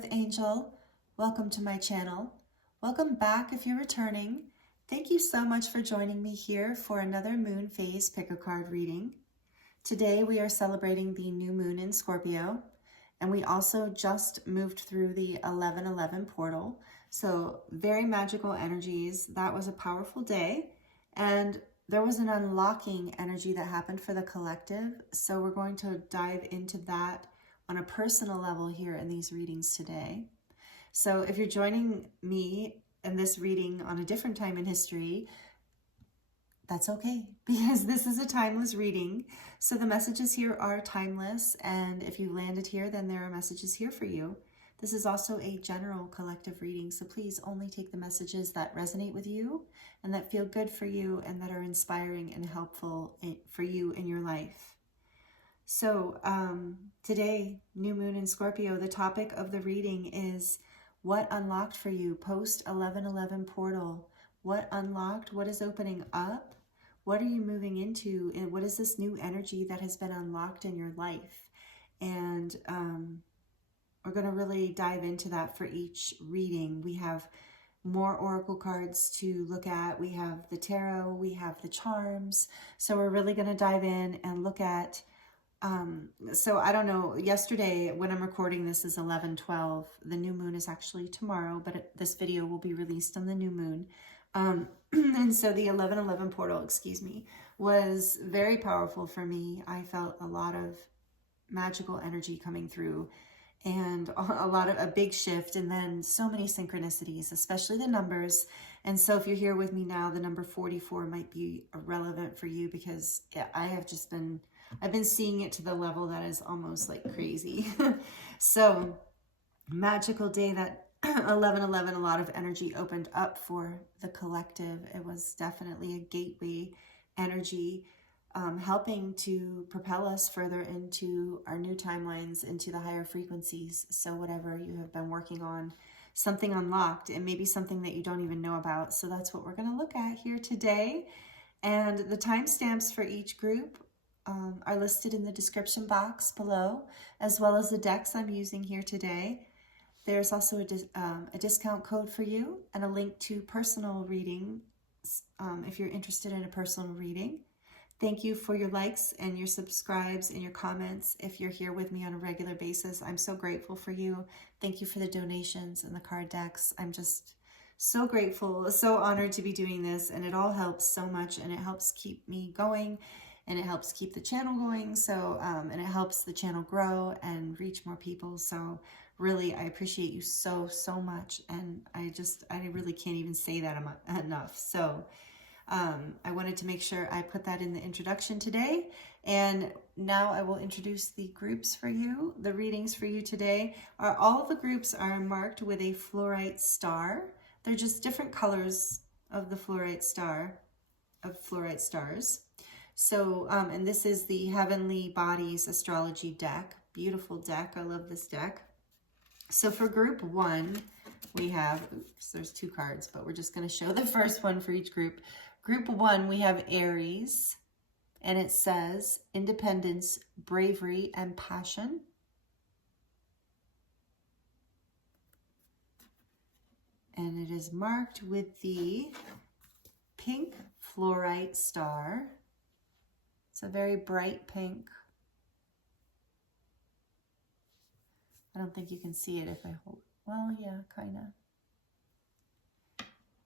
Earth Angel. Welcome to my channel. Welcome back if you're returning. Thank you so much for joining me here for another moon phase pick a card reading. Today we are celebrating the new moon in Scorpio, and we also just moved through the 11/11 portal. So very magical energies. That was a powerful day, and there was an unlocking energy that happened for the collective. So we're going to dive into that on a personal level here in these readings today. So if you're joining me in this reading on a different time in history, that's okay, because this is a timeless reading. So the messages here are timeless, and if you landed here, then there are messages here for you. This is also a general collective reading, so please only take the messages that resonate with you and that feel good for you and that are inspiring and helpful for you in your life. So today, new moon in Scorpio, the topic of the reading is what unlocked for you post 11/11 portal. What unlocked? What is opening up? What are you moving into? And what is this new energy that has been unlocked in your life? And we're going to really dive into that for each reading. We have more oracle cards to look at. We have the tarot, we have the charms. So we're really going to dive in and look at so I don't know, yesterday when I'm recording this is 11/12. The new moon is actually tomorrow, but this video will be released on the new moon. And so the 11/11 portal, excuse me, was very powerful for me. I felt a lot of magical energy coming through and a big shift, and then so many synchronicities, especially the numbers. And so if you're here with me now, the number 44 might be relevant for you, because yeah, I've been seeing it to the level that is almost like crazy. So magical day, that 11/11, a lot of energy opened up for the collective. It was definitely a gateway energy, helping to propel us further into our new timelines, into the higher frequencies. So whatever you have been working on, something unlocked, and maybe something that you don't even know about. So that's what we're going to look at here today. And the timestamps for each group are listed in the description box below, as well as the decks I'm using here today. There's also a discount code for you and a link to personal reading if you're interested in a personal reading. Thank you for your likes and your subscribes and your comments. If you're here with me on a regular basis, I'm so grateful for you. Thank you for the donations and the card decks. I'm just so grateful, so honored to be doing this, and it all helps so much, and it helps keep me going, and it helps keep the channel going. So, and it helps the channel grow and reach more people. So really, I appreciate you so, so much. And I really can't even say that enough. So I wanted to make sure I put that in the introduction today. And now I will introduce the groups for you. The readings for you today are, all of the groups are marked with a fluorite star. They're just different colors of the fluorite star, of fluorite stars. So, and this is the Heavenly Bodies Astrology deck. Beautiful deck. I love this deck. So for group one, we have, oops, there's two cards, but we're just going to show the first one for each group. Group one, we have Aries, and it says independence, bravery, and passion. And it is marked with the pink fluorite star. It's a very bright pink. I don't think you can see it if I hold, well, yeah, kind of.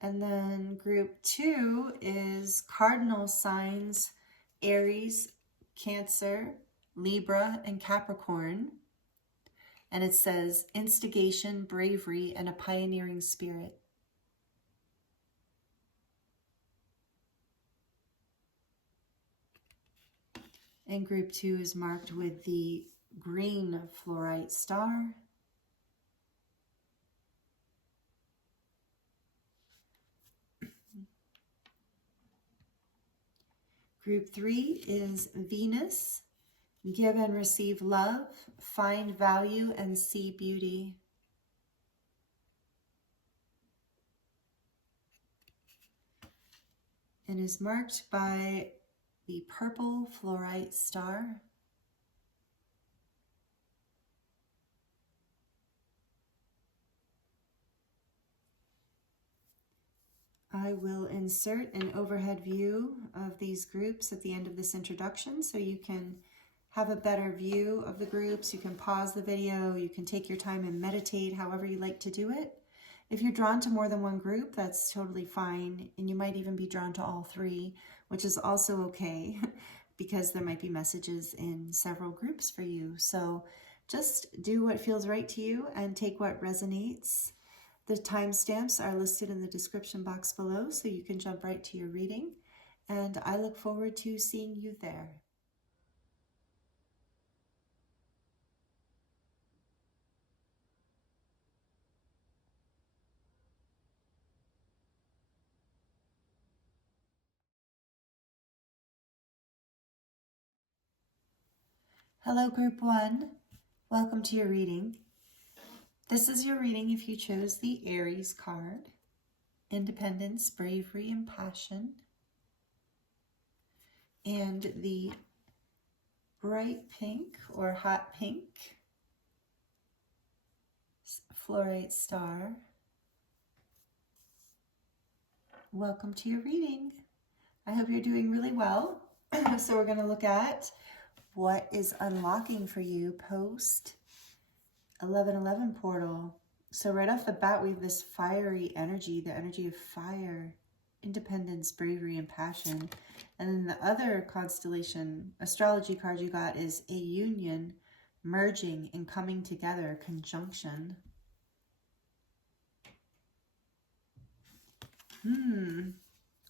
And then group two is cardinal signs, Aries, Cancer, Libra, and Capricorn. And it says instigation, bravery, and a pioneering spirit. And group two is marked with the green fluorite star. Group three is Venus, give and receive love, find value, and see beauty. And is marked by the purple fluorite star. I will insert an overhead view of these groups at the end of this introduction so you can have a better view of the groups. You can pause the video, you can take your time and meditate however you like to do it. If you're drawn to more than one group, that's totally fine, and you might even be drawn to all three, which is also okay because there might be messages in several groups for you. So just do what feels right to you and take what resonates. The timestamps are listed in the description box below, so you can jump right to your reading, and I look forward to seeing you there. Hello, Group 1. Welcome to your reading. This is your reading if you chose the Aries card. Independence, bravery, and passion. And the bright pink or hot pink Fluorite star. Welcome to your reading. I hope you're doing really well. So we're going to look at what is unlocking for you post 11/11 portal. So right off the bat, we have this fiery energy, the energy of fire, independence, bravery, and passion. And then the other constellation, astrology card you got is a union, merging and coming together, conjunction.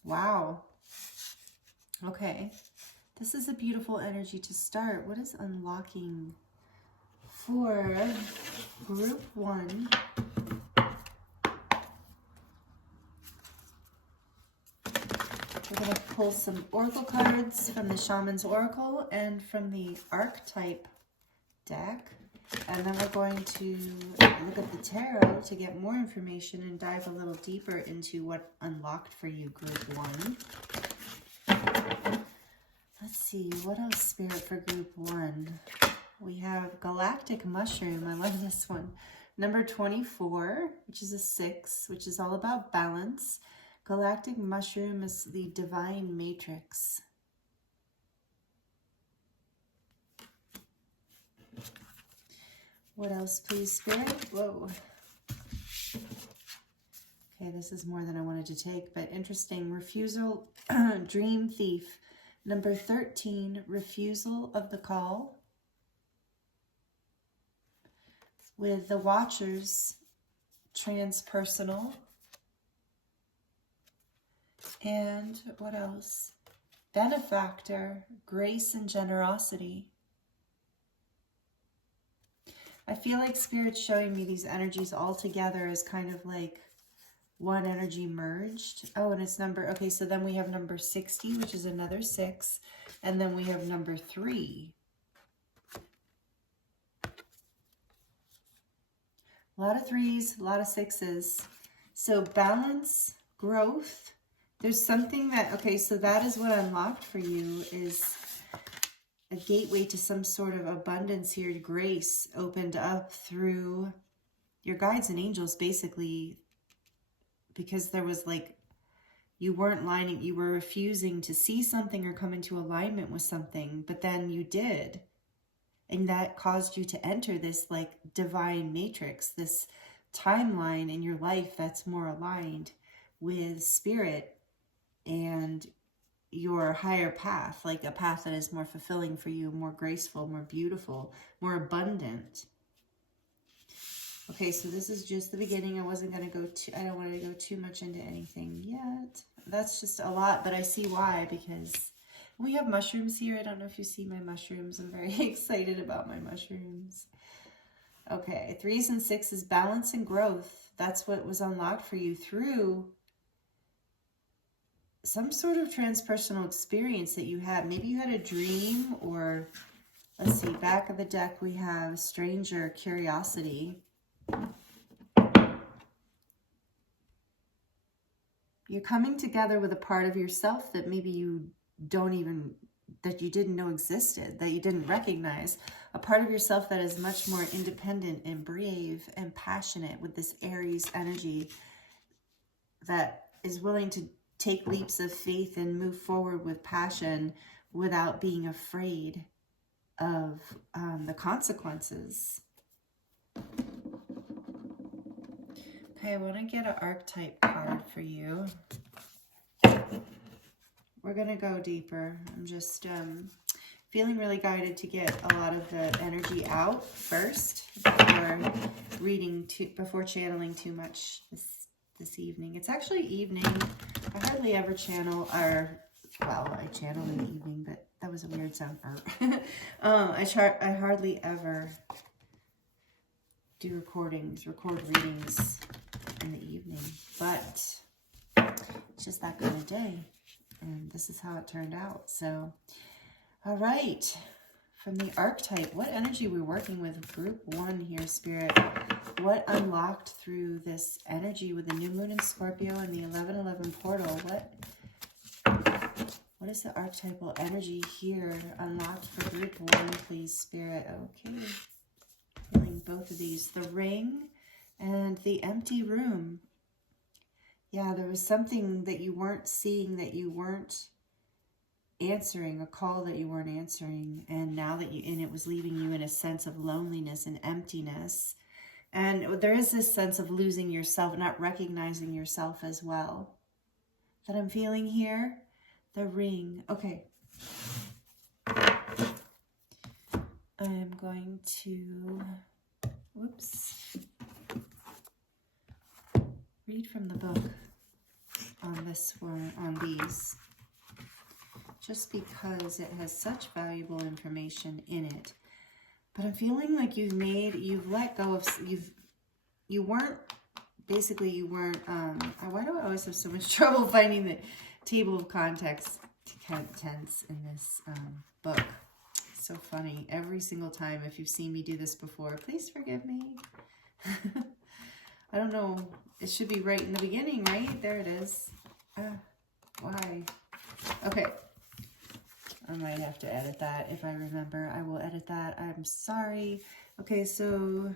Wow. Okay. This is a beautiful energy to start. What is unlocking for Group 1? We're going to pull some oracle cards from the Shaman's Oracle and from the Archetype deck. And then we're going to look at the tarot to get more information and dive a little deeper into what unlocked for you, Group 1. Let's see, what else, Spirit, for Group 1? We have Galactic Mushroom. I love this one. Number 24, which is a 6, which is all about balance. Galactic Mushroom is the divine matrix. What else, please, Spirit? Whoa. Okay, this is more than I wanted to take, but interesting. Refusal, Dream Thief. Number 13, Refusal of the Call. With the Watchers, Transpersonal. And what else? Benefactor, Grace and Generosity. I feel like Spirit's showing me these energies all together as kind of like one energy merged. Oh, and it's number, okay, so then we have number 60, which is another 6. And then we have number 3. A lot of 3s, a lot of 6s. So balance, growth. There's something that, okay, so that is what unlocked for you, is a gateway to some sort of abundance here, grace opened up through your guides and angels, basically, because there was like, you weren't lining, you were refusing to see something or come into alignment with something, but then you did. And that caused you to enter this like divine matrix, this timeline in your life that's more aligned with Spirit and your higher path, like a path that is more fulfilling for you, more graceful, more beautiful, more abundant. Okay, so this is just the beginning. I don't want to go too much into anything yet. That's just a lot, but I see why, because we have mushrooms here. I don't know if you see my mushrooms. I'm very excited about my mushrooms. Okay, 3s and 6s, balance and growth. That's what was unlocked for you through some sort of transpersonal experience that you had. Maybe you had a dream, or let's see, back of the deck we have Stranger, Curiosity. You're coming together with a part of yourself that maybe you that you didn't know existed, that you didn't recognize. A part of yourself that is much more independent and brave and passionate with this Aries energy that is willing to take leaps of faith and move forward with passion without being afraid of the consequences. Okay, I want to get an archetype card for you. We're going to go deeper. I'm just feeling really guided to get a lot of the energy out first before channeling too much this evening. It's actually evening. I hardly ever channel, well, I channel in the evening, but that was a weird sound. I hardly ever do record readings in the evening, but it's just that kind of day, and this is how it turned out. So, all right, from the archetype, what energy we're working with group 1 here, Spirit? What unlocked through this energy with the new moon in Scorpio and the 1111 portal? What is the archetypal energy here unlocked for group 1, please, Spirit? Okay, feeling both of these, the ring and the empty room. Yeah, there was something that you weren't seeing, that you weren't answering, a call that you weren't answering, and now that and it was leaving you in a sense of loneliness and emptiness. And there is this sense of losing yourself, not recognizing yourself as well, that I'm feeling here. The ring. Okay. I'm going to, read from the book on this one, on these, just because it has such valuable information in it. But I'm feeling like you've let go of, you weren't, why do I always have so much trouble finding the table of contents in this book? It's so funny. Every single time, if you've seen me do this before, please forgive me. I don't know. It should be right in the beginning, right? There it is. Why? Okay. I might have to edit that. If I remember, I will edit that. I'm sorry. Okay, so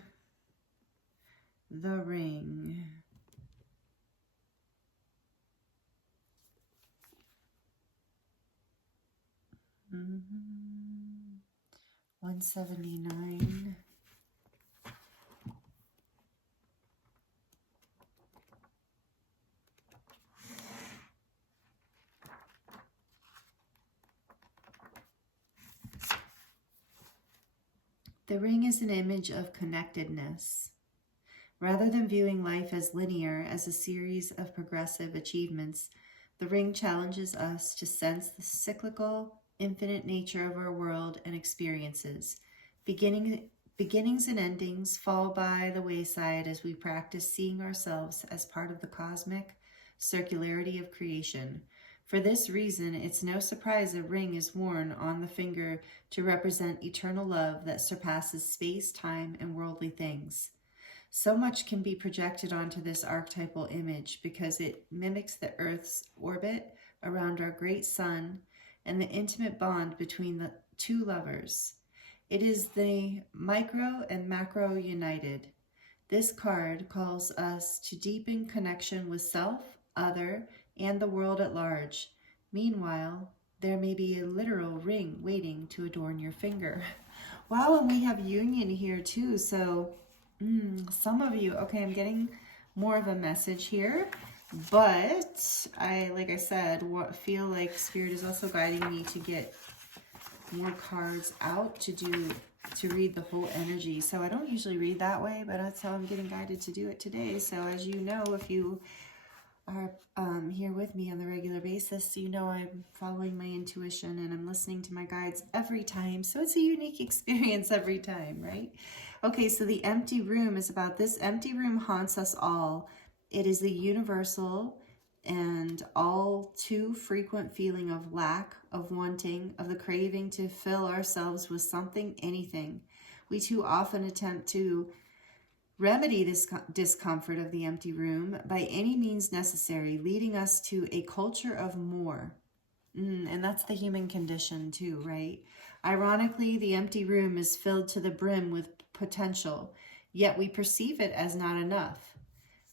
the ring. Mm-hmm. 179. The ring is an image of connectedness. Rather than viewing life as linear, as a series of progressive achievements, the ring challenges us to sense the cyclical, infinite nature of our world and experiences. Beginnings and endings fall by the wayside as we practice seeing ourselves as part of the cosmic circularity of creation. For this reason, it's no surprise a ring is worn on the finger to represent eternal love that surpasses space, time, and worldly things. So much can be projected onto this archetypal image because it mimics the Earth's orbit around our great sun and the intimate bond between the two lovers. It is the micro and macro united. This card calls us to deepen connection with self, other, and the world at large. Meanwhile, there may be a literal ring waiting to adorn your finger. Wow, and we have union here too. So some of you, okay, I'm getting more of a message here, but like I said, feel like Spirit is also guiding me to get more cards out to read the whole energy. So I don't usually read that way, but that's how I'm getting guided to do it today. So as you know, if you are here with me on the regular basis, you know I'm following my intuition and I'm listening to my guides every time. So it's a unique experience every time, right? Okay, so the empty room is about this. Empty room haunts us all. It is the universal and all too frequent feeling of lack, of wanting, of the craving to fill ourselves with something, anything. We too often attempt to remedy this discomfort of the empty room by any means necessary, leading us to a culture of more. And that's the human condition too, right? Ironically, the empty room is filled to the brim with potential, yet we perceive it as not enough.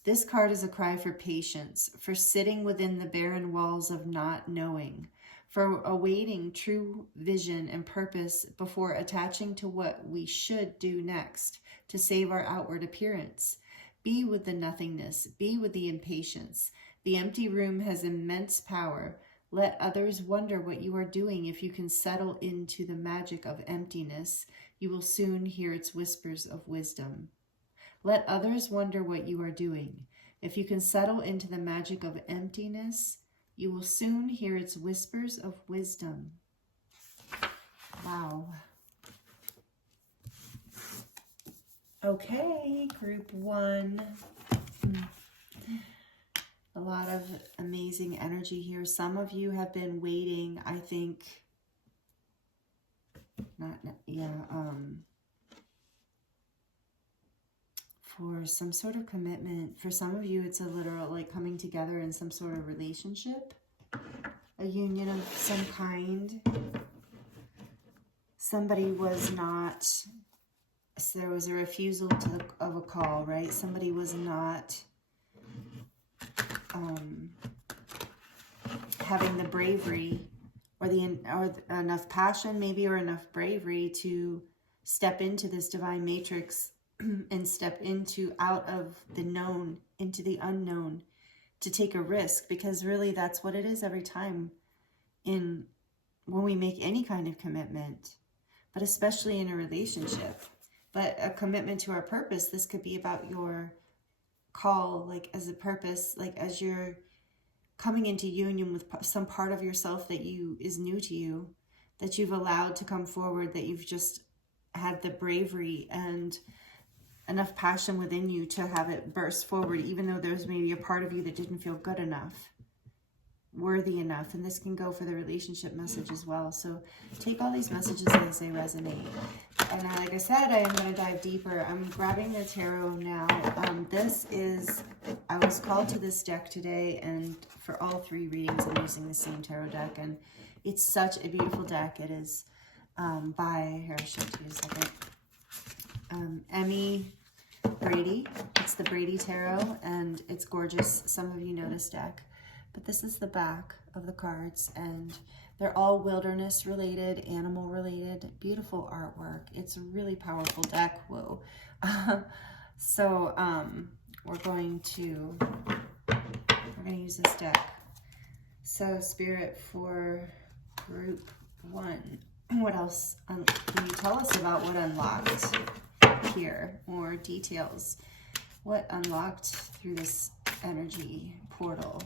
This card is a cry for patience, for sitting within the barren walls of not knowing, for awaiting true vision and purpose before attaching to what we should do next to save our outward appearance. Be with the nothingness, be with the impatience. The empty room has immense power. Let others wonder what you are doing. If you can settle into the magic of emptiness, you will soon hear its whispers of wisdom. Let others wonder what you are doing. If you can settle into the magic of emptiness, you will soon hear its whispers of wisdom. Wow. Okay, group 1. A lot of amazing energy here. Some of you have been waiting, I think, for some sort of commitment. For some of you, it's a literal, like, coming together in some sort of relationship, a union of some kind. Somebody was not, so there was a refusal of a call, right? Somebody was not having the bravery or enough passion, maybe, or enough bravery to step into this divine matrix and step out of the known into the unknown, to take a risk, because really that's what it is every time when we make any kind of commitment, but especially in a relationship. But a commitment to our purpose, this could be about your call, like as a purpose, like as you're coming into union with some part of yourself that is new to you, that you've allowed to come forward, that you've just had the bravery and enough passion within you to have it burst forward, even though there's maybe a part of you that didn't feel good enough, worthy enough. And this can go for the relationship message as well. So take all these messages as they resonate. And like I said, I am going to dive deeper. I'm grabbing the tarot now. I was called to this deck today, and for all 3 readings, I'm using the same tarot deck. And it's such a beautiful deck. It is by, here, I'll show it to you in a second. Emmy Brady. It's the Brady Tarot, and it's gorgeous. Some of you know this deck. But this is the back of the cards, and they're all wilderness related, animal related, beautiful artwork. It's a really powerful deck. Whoa. So we're going to use this deck. So Spirit, for group 1, what else can you tell us about what unlocked here? More details. What unlocked through this energy portal?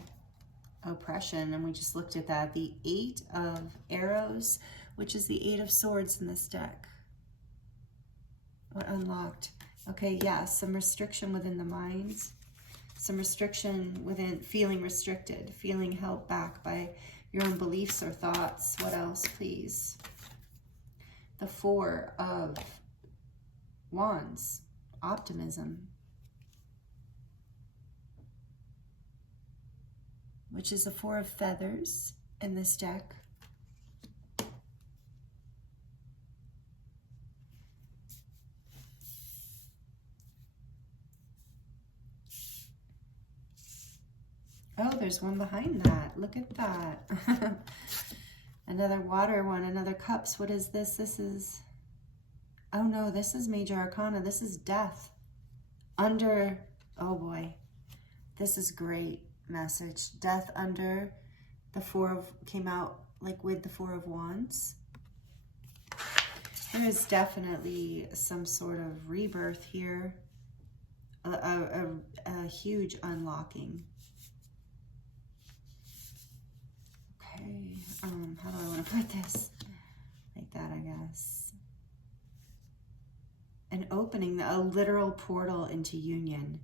Oppression, and we just looked at that. The 8 of Arrows, which is the 8 of Swords in this deck. What unlocked? Okay, yeah, some restriction within the mind, some restriction within feeling restricted, feeling held back by your own beliefs or thoughts. What else, please? The 4 of Wands, optimism, which is the 4 of Feathers in this deck. Oh, there's one behind that. Look at that. Another water one, another cups. What is this? This is, oh no, this is Major Arcana. This is death. Oh boy, this is great message. Death under the 4 of, came out like with the 4 of Wands. There is definitely some sort of rebirth here, a huge unlocking. Okay, how do I want to put this? Like that, I guess. An opening, a literal portal into union.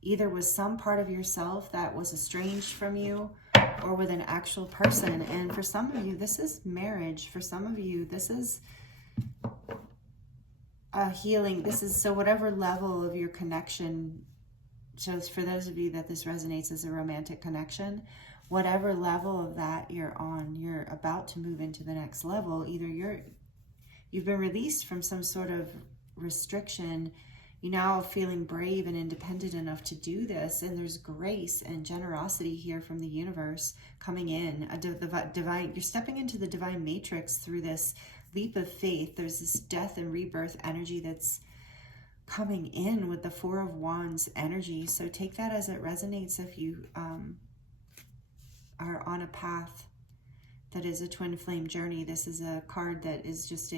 Either with some part of yourself that was estranged from you, or with an actual person. And for some of you, this is marriage. For some of you, this is a healing. This is, so whatever level of your connection, so for those of you that this resonates as a romantic connection, whatever level of that you're on, you're about to move into the next level. Either you've been released from some sort of restriction, you now feeling brave and independent enough to do this. And there's grace and generosity here from the universe coming in. Divine, you're stepping into the divine matrix through this leap of faith. There's this death and rebirth energy that's coming in with the Four of Wands energy. So take that as it resonates if you are on a path that is a twin flame journey. This is a card that is just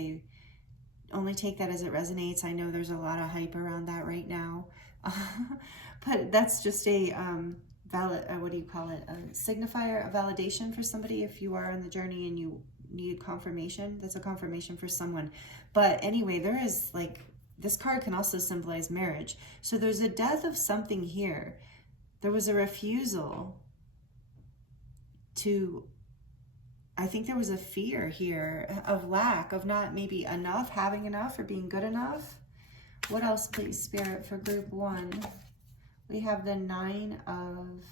only take that as it resonates. I know there's a lot of hype around that right now, but that's just a what do you call it? A signifier, a validation for somebody. If you are on the journey and you need confirmation, that's a confirmation for someone. But anyway, there is like, this card can also symbolize marriage. So there's a death of something here. There was a refusal to, I think there was a fear here of lack, of not maybe enough, having enough, or being good enough. What else, please, Spirit, for group 1? We have the 9 of,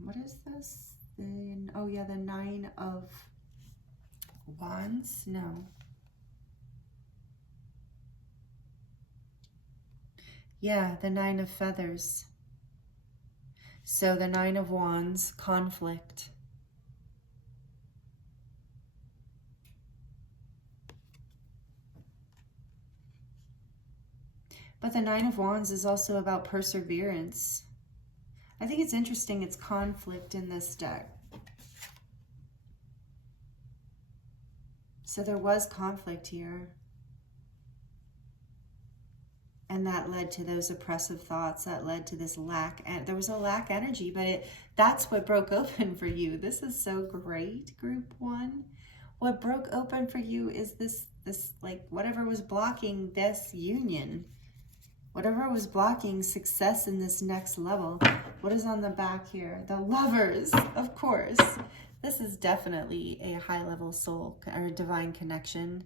what is this? Oh yeah, the 9 of Wands? No. Yeah, the 9 of Feathers. So the 9 of Wands, conflict. But the 9 of Wands is also about perseverance. I think it's interesting, it's conflict in this deck. So there was conflict here. And that led to those oppressive thoughts, that led to this lack. And there was a lack energy, but that's what broke open for you. This is so great, group 1. What broke open for you is this like whatever was blocking this union. Whatever was blocking success in this next level. What is on the back here? The Lovers, of course. This is definitely a high-level soul or divine connection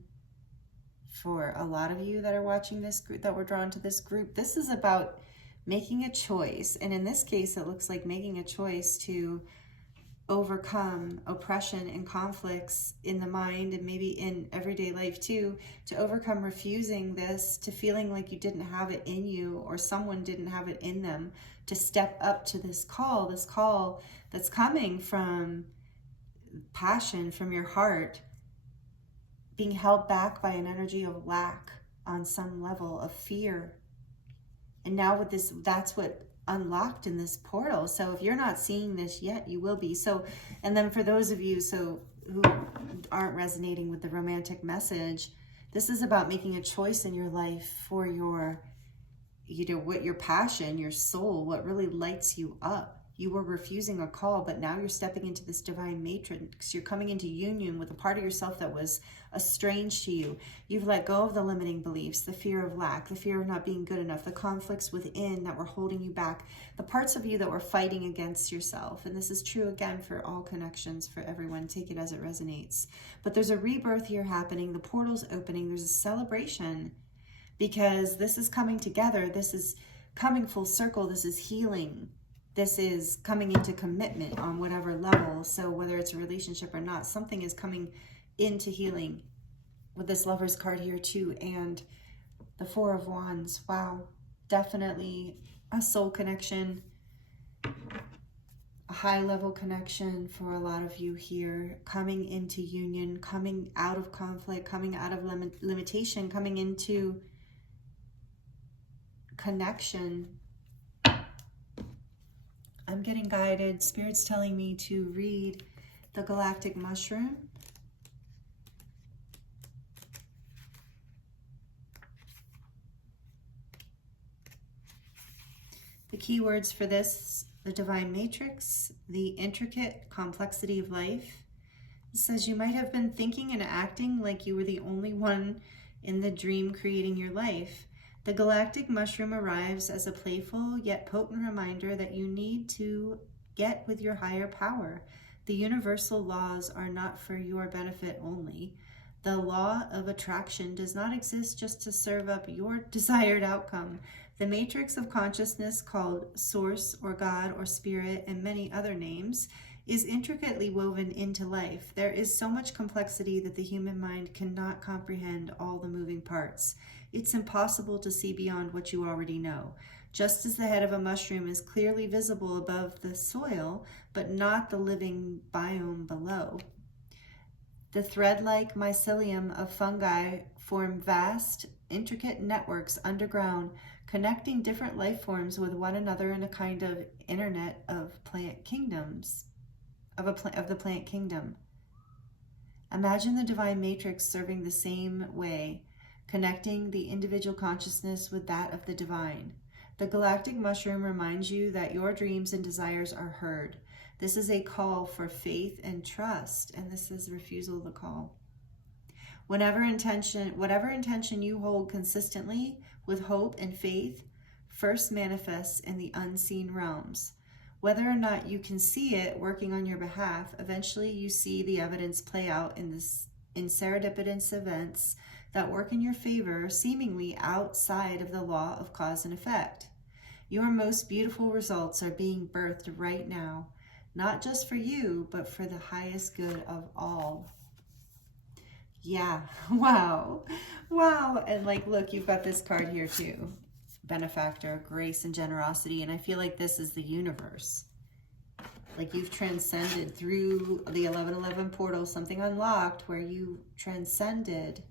for a lot of you that are watching this group, that were drawn to this group. This is about making a choice. And in this case, it looks like making a choice to overcome oppression and conflicts in the mind and maybe in everyday life too, to overcome refusing this, to feeling like you didn't have it in you or someone didn't have it in them, to step up to this call that's coming from passion, from your heart, being held back by an energy of lack on some level of fear. And now with this, that's what unlocked in this portal. So if you're not seeing this yet, you will be. So, and then for those of you who aren't resonating with the romantic message, this is about making a choice in your life for your, what your passion, your soul, what really lights you up. You were refusing a call, but now you're stepping into this divine matrix. You're coming into union with a part of yourself that was estranged to you. You've let go of the limiting beliefs, the fear of lack, the fear of not being good enough, the conflicts within that were holding you back, the parts of you that were fighting against yourself. And this is true again for all connections, for everyone. Take it as it resonates. But there's a rebirth here happening. The portal's opening. There's a celebration because this is coming together. This is coming full circle. This is healing. This is coming into commitment on whatever level. So whether it's a relationship or not, something is coming into healing with this Lover's card here too. And the Four of Wands. Wow. Definitely a soul connection, a high level connection for a lot of you here, coming into union, coming out of conflict, coming out of limitation, coming into connection. I'm getting guided. Spirit's telling me to read the galactic mushroom. The keywords for this, the divine matrix, the intricate complexity of life. It says you might have been thinking and acting like you were the only one in the dream creating your life. The galactic mushroom arrives as a playful yet potent reminder that you need to get with your higher power. The universal laws are not for your benefit only. The law of attraction does not exist just to serve up your desired outcome. The matrix of consciousness, called Source or God or Spirit and many other names, is intricately woven into life. There is so much complexity that the human mind cannot comprehend all the moving parts. It's impossible to see beyond what you already know. Just as the head of a mushroom is clearly visible above the soil, but not the living biome below. The thread-like mycelium of fungi form vast, intricate networks underground, connecting different life forms with one another in a kind of internet of plant kingdoms, of the plant kingdom. Imagine the divine matrix serving the same way, connecting the individual consciousness with that of the divine. The galactic mushroom reminds you that your dreams and desires are heard. This is a call for faith and trust, and this is refusal of the call. Whatever intention you hold consistently with hope and faith first manifests in the unseen realms. Whether or not you can see it working on your behalf, eventually you see the evidence play out in serendipitous events that work in your favor, seemingly outside of the law of cause and effect. Your most beautiful results are being birthed right now, not just for you, but for the highest good of all. Yeah, wow, wow. And like, look, you've got this card here too. Benefactor, grace, and generosity. And I feel like this is the universe. Like you've transcended through the 1111 portal, something unlocked where you transcended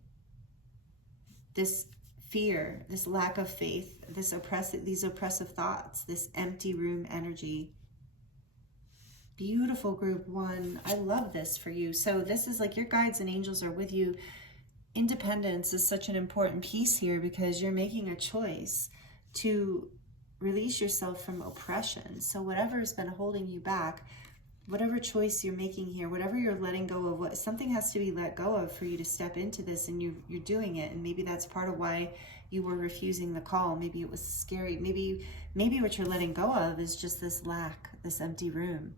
this fear, this lack of faith, these oppressive thoughts, this empty room energy. Beautiful group one. I love this for you. So this is like your guides and angels are with you. Independence is such an important piece here because you're making a choice to release yourself from oppression. So whatever has been holding you back, whatever choice you're making here, whatever you're letting go of, what something has to be let go of for you to step into this, and you're doing it. And maybe that's part of why you were refusing the call. Maybe it was scary. Maybe what you're letting go of is just this lack, this empty room.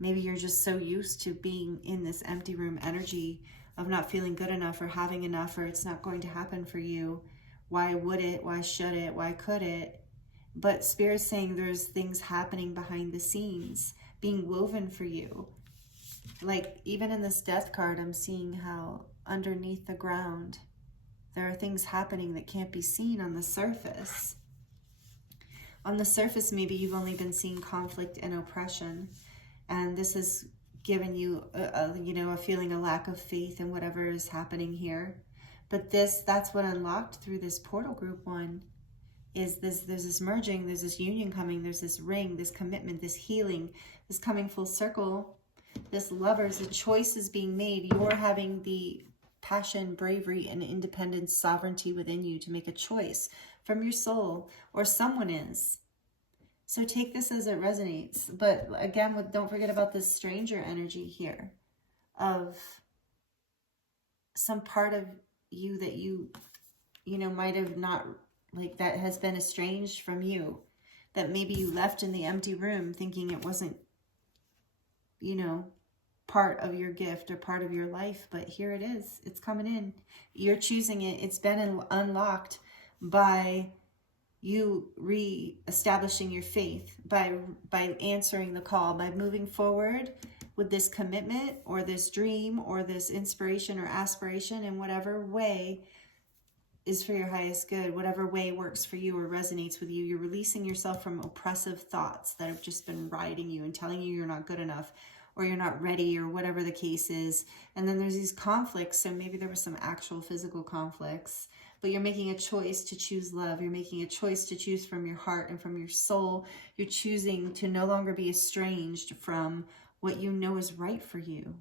Maybe you're just so used to being in this empty room energy of not feeling good enough or having enough, or it's not going to happen for you. Why would it? Why should it? Why could it? But Spirit's saying there's things happening behind the scenes, being woven for you. Like even in this death card, I'm seeing how underneath the ground, there are things happening that can't be seen on the surface. On the surface, maybe you've only been seeing conflict and oppression. And this has given you, a feeling, a lack of faith in whatever is happening here. But that's what unlocked through this portal group one is there's this merging, there's this union coming, there's this ring, this commitment, this healing, this coming full circle, this lovers, the choice is being made. You're having the passion, bravery, and independence, sovereignty within you to make a choice from your soul, or someone is. So take this as it resonates. But again, don't forget about this stranger energy here of some part of you that you might have not, like that has been estranged from you, that maybe you left in the empty room thinking it wasn't, part of your gift or part of your life. But here it is. It's coming in. You're choosing it. It's been unlocked by you re-establishing your faith, by answering the call, by moving forward with this commitment or this dream or this inspiration or aspiration in whatever way is for your highest good, whatever way works for you or resonates with you. You're releasing yourself from oppressive thoughts that have just been riding you and telling you you're not good enough or you're not ready or whatever the case is. And then there's these conflicts. So maybe there were some actual physical conflicts, but you're making a choice to choose love. You're making a choice to choose from your heart and from your soul. You're choosing to no longer be estranged from what you know is right for you.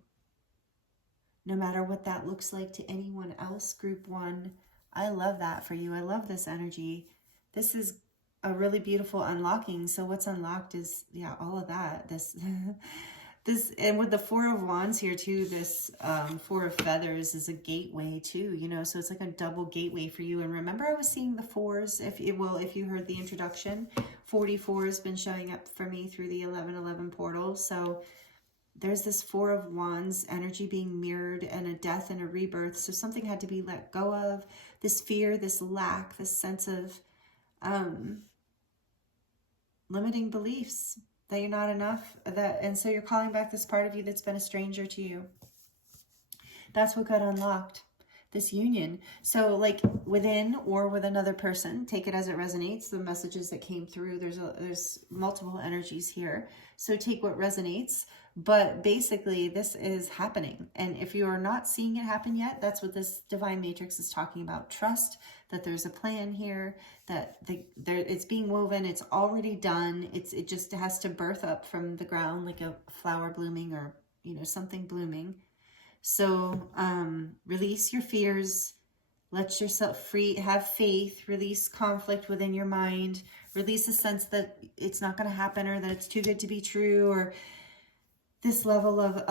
No matter what that looks like to anyone else, group one, I love that for you. I love this energy. This is a really beautiful unlocking. So what's unlocked is, all of that. This, and with the Four of Wands here too, this Four of Feathers is a gateway too, so it's like a double gateway for you. And remember, I was seeing the fours, if you heard the introduction, 44 has been showing up for me through the 1111 portal. So there's this Four of Wands energy being mirrored, and a death and a rebirth. So something had to be let go of, this fear, this lack, this sense of limiting beliefs, that you're not enough, and so you're calling back this part of you that's been a stranger to you. That's what got unlocked. this union. So like within or with another person, take it as it resonates. The messages that came through, there's multiple energies here. So take what resonates. But basically this is happening. And if you are not seeing it happen yet, that's what this divine matrix is talking about. Trust that there's a plan here, that it's being woven, it's already done. It just has to birth up from the ground like a flower blooming, or, you know, something blooming. So release your fears, let yourself free, have faith, release conflict within your mind, release a sense that it's not going to happen, or that it's too good to be true, or this level of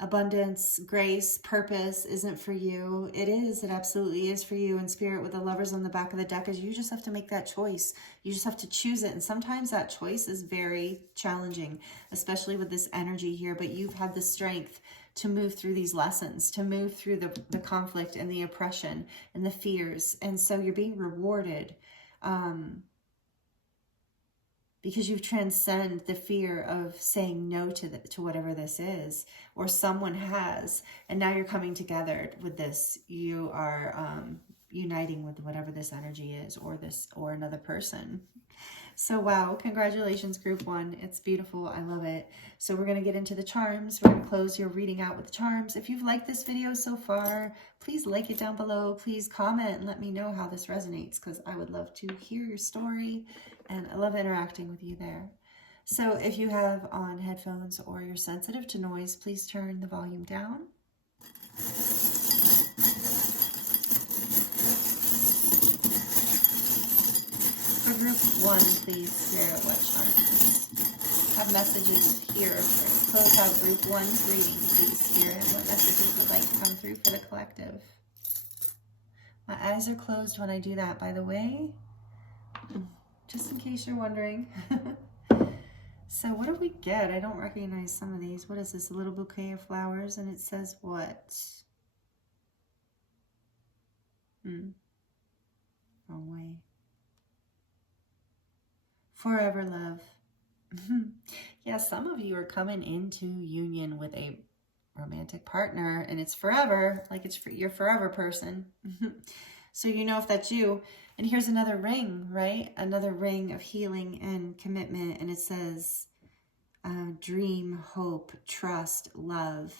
abundance, grace, purpose isn't for you. It is. It absolutely is for you. And Spirit, with the Lovers on the back of the deck, is you just have to make that choice. You just have to choose it. And sometimes that choice is very challenging, especially with this energy here. But you've had the strength to move through these lessons, to move through the conflict and the oppression and the fears. And so you're being rewarded because you've transcended the fear of saying no to whatever this is, or someone has, and now you're coming together with this. You are uniting with whatever this energy is, or another person. So wow, congratulations, group 1. It's beautiful. I love it. So we're going to get into the charms. We're going to close your reading out with the charms. If you've liked this video so far, please like it down below. Please comment and let me know how this resonates, because I would love to hear your story, and I love interacting with you there. So if you have on headphones or you're sensitive to noise, please turn the volume down. For group 1, please, Spirit, what charms? Have messages here for close out group 1's reading, please, Spirit. What messages would like to come through for the collective? My eyes are closed when I do that, by the way, just in case you're wondering. So what do we get? I don't recognize some of these. What is this? A little bouquet of flowers, and it says what? Wrong way. Forever love. Yeah, some of you are coming into union with a romantic partner, and it's forever, like it's for your forever person. So you know if that's you. And here's another ring, right? Another ring of healing and commitment, and it says dream, hope, trust, love.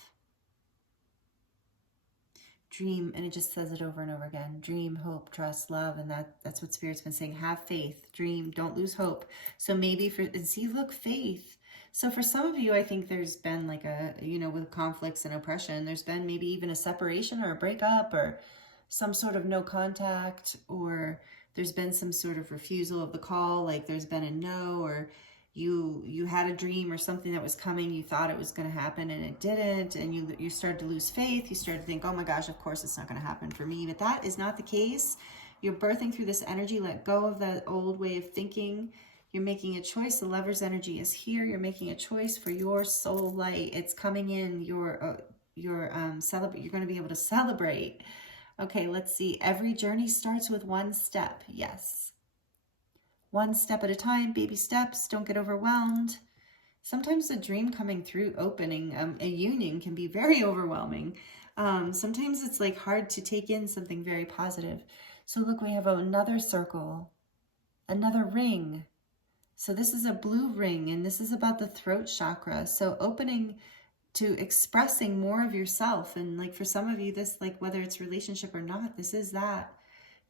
Dream, and it just says it over and over again. Dream, hope, trust, love, and that's what Spirit's been saying. Have faith, dream, don't lose hope. So maybe and see, look, faith. So for some of you, I think there's been like a, you know, with conflicts and oppression, there's been maybe even a separation or a breakup, or some sort of no contact, or there's been some sort of refusal of the call, like there's been a no, or you had a dream or something that was coming, you thought it was going to happen and it didn't, and you started to lose faith. You started to think, oh my gosh, of course it's not going to happen for me. But that is not the case. You're birthing through this energy. Let go of that old way of thinking. You're making a choice. The Lover's energy is here. You're making a choice for your soul light. It's coming in. You're going to be able to celebrate. Okay, let's see. Every journey starts with one step. Yes. One step at a time, baby steps. Don't get overwhelmed. Sometimes the dream coming through opening a union can be very overwhelming. Sometimes it's like hard to take in something very positive. So look, we have another circle, another ring. So this is a blue ring, and this is about the throat chakra. So opening to expressing more of yourself. And like for some of you, this, like whether it's relationship or not, this is that.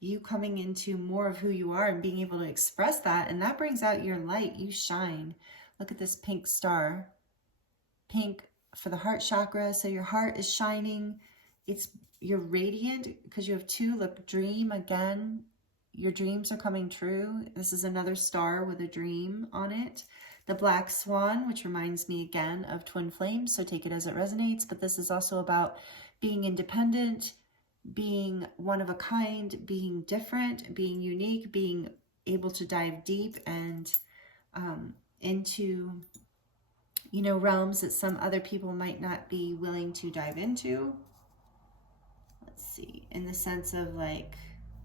You coming into more of who you are and being able to express that, and that brings out your light. You shine. Look at this pink star. Pink for the heart chakra, so your heart is shining. You're radiant because you have 2. Look, dream again. Your dreams are coming true. This is another star with a dream on it. The black swan, which reminds me again of twin flames, so take it as it resonates. But this is also about being independent, being one of a kind, being different, being unique, being able to dive deep and into, you know, realms that some other people might not be willing to dive into. Let's see, in the sense of like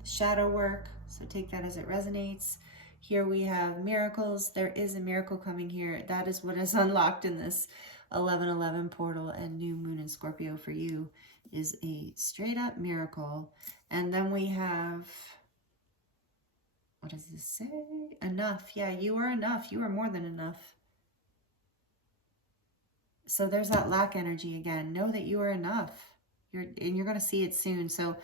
shadow work. So take that as it resonates. Here we have miracles. There is a miracle coming here. That is what is unlocked in this 11/11 portal, and new moon in Scorpio for you is a straight up miracle. And then we have, what does this say? Enough. Yeah, you are enough. You are more than enough. So there's that lack energy again. Know that you are enough. You're going to see it soon. So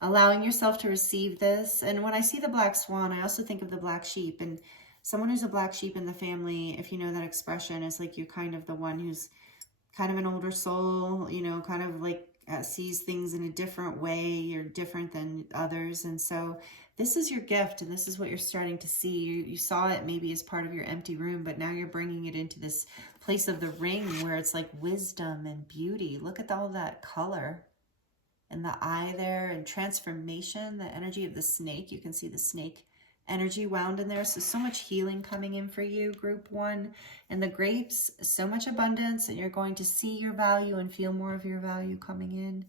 allowing yourself to receive this. And when I see the black swan, I also think of the black sheep. And someone who's a black sheep in the family, if you know that expression, is like you're kind of the one who's kind of an older soul, you know, kind of like sees things in a different way. You're different than others. And so this is your gift, and this is what you're starting to see. You saw it maybe as part of your empty room, but now you're bringing it into this place of the ring where it's like wisdom and beauty. Look at all that color. And the eye there, and transformation, the energy of the snake. You can see the snake energy wound in there. So much healing coming in for you, group one. And the grapes, so much abundance, and you're going to see your value and feel more of your value coming in.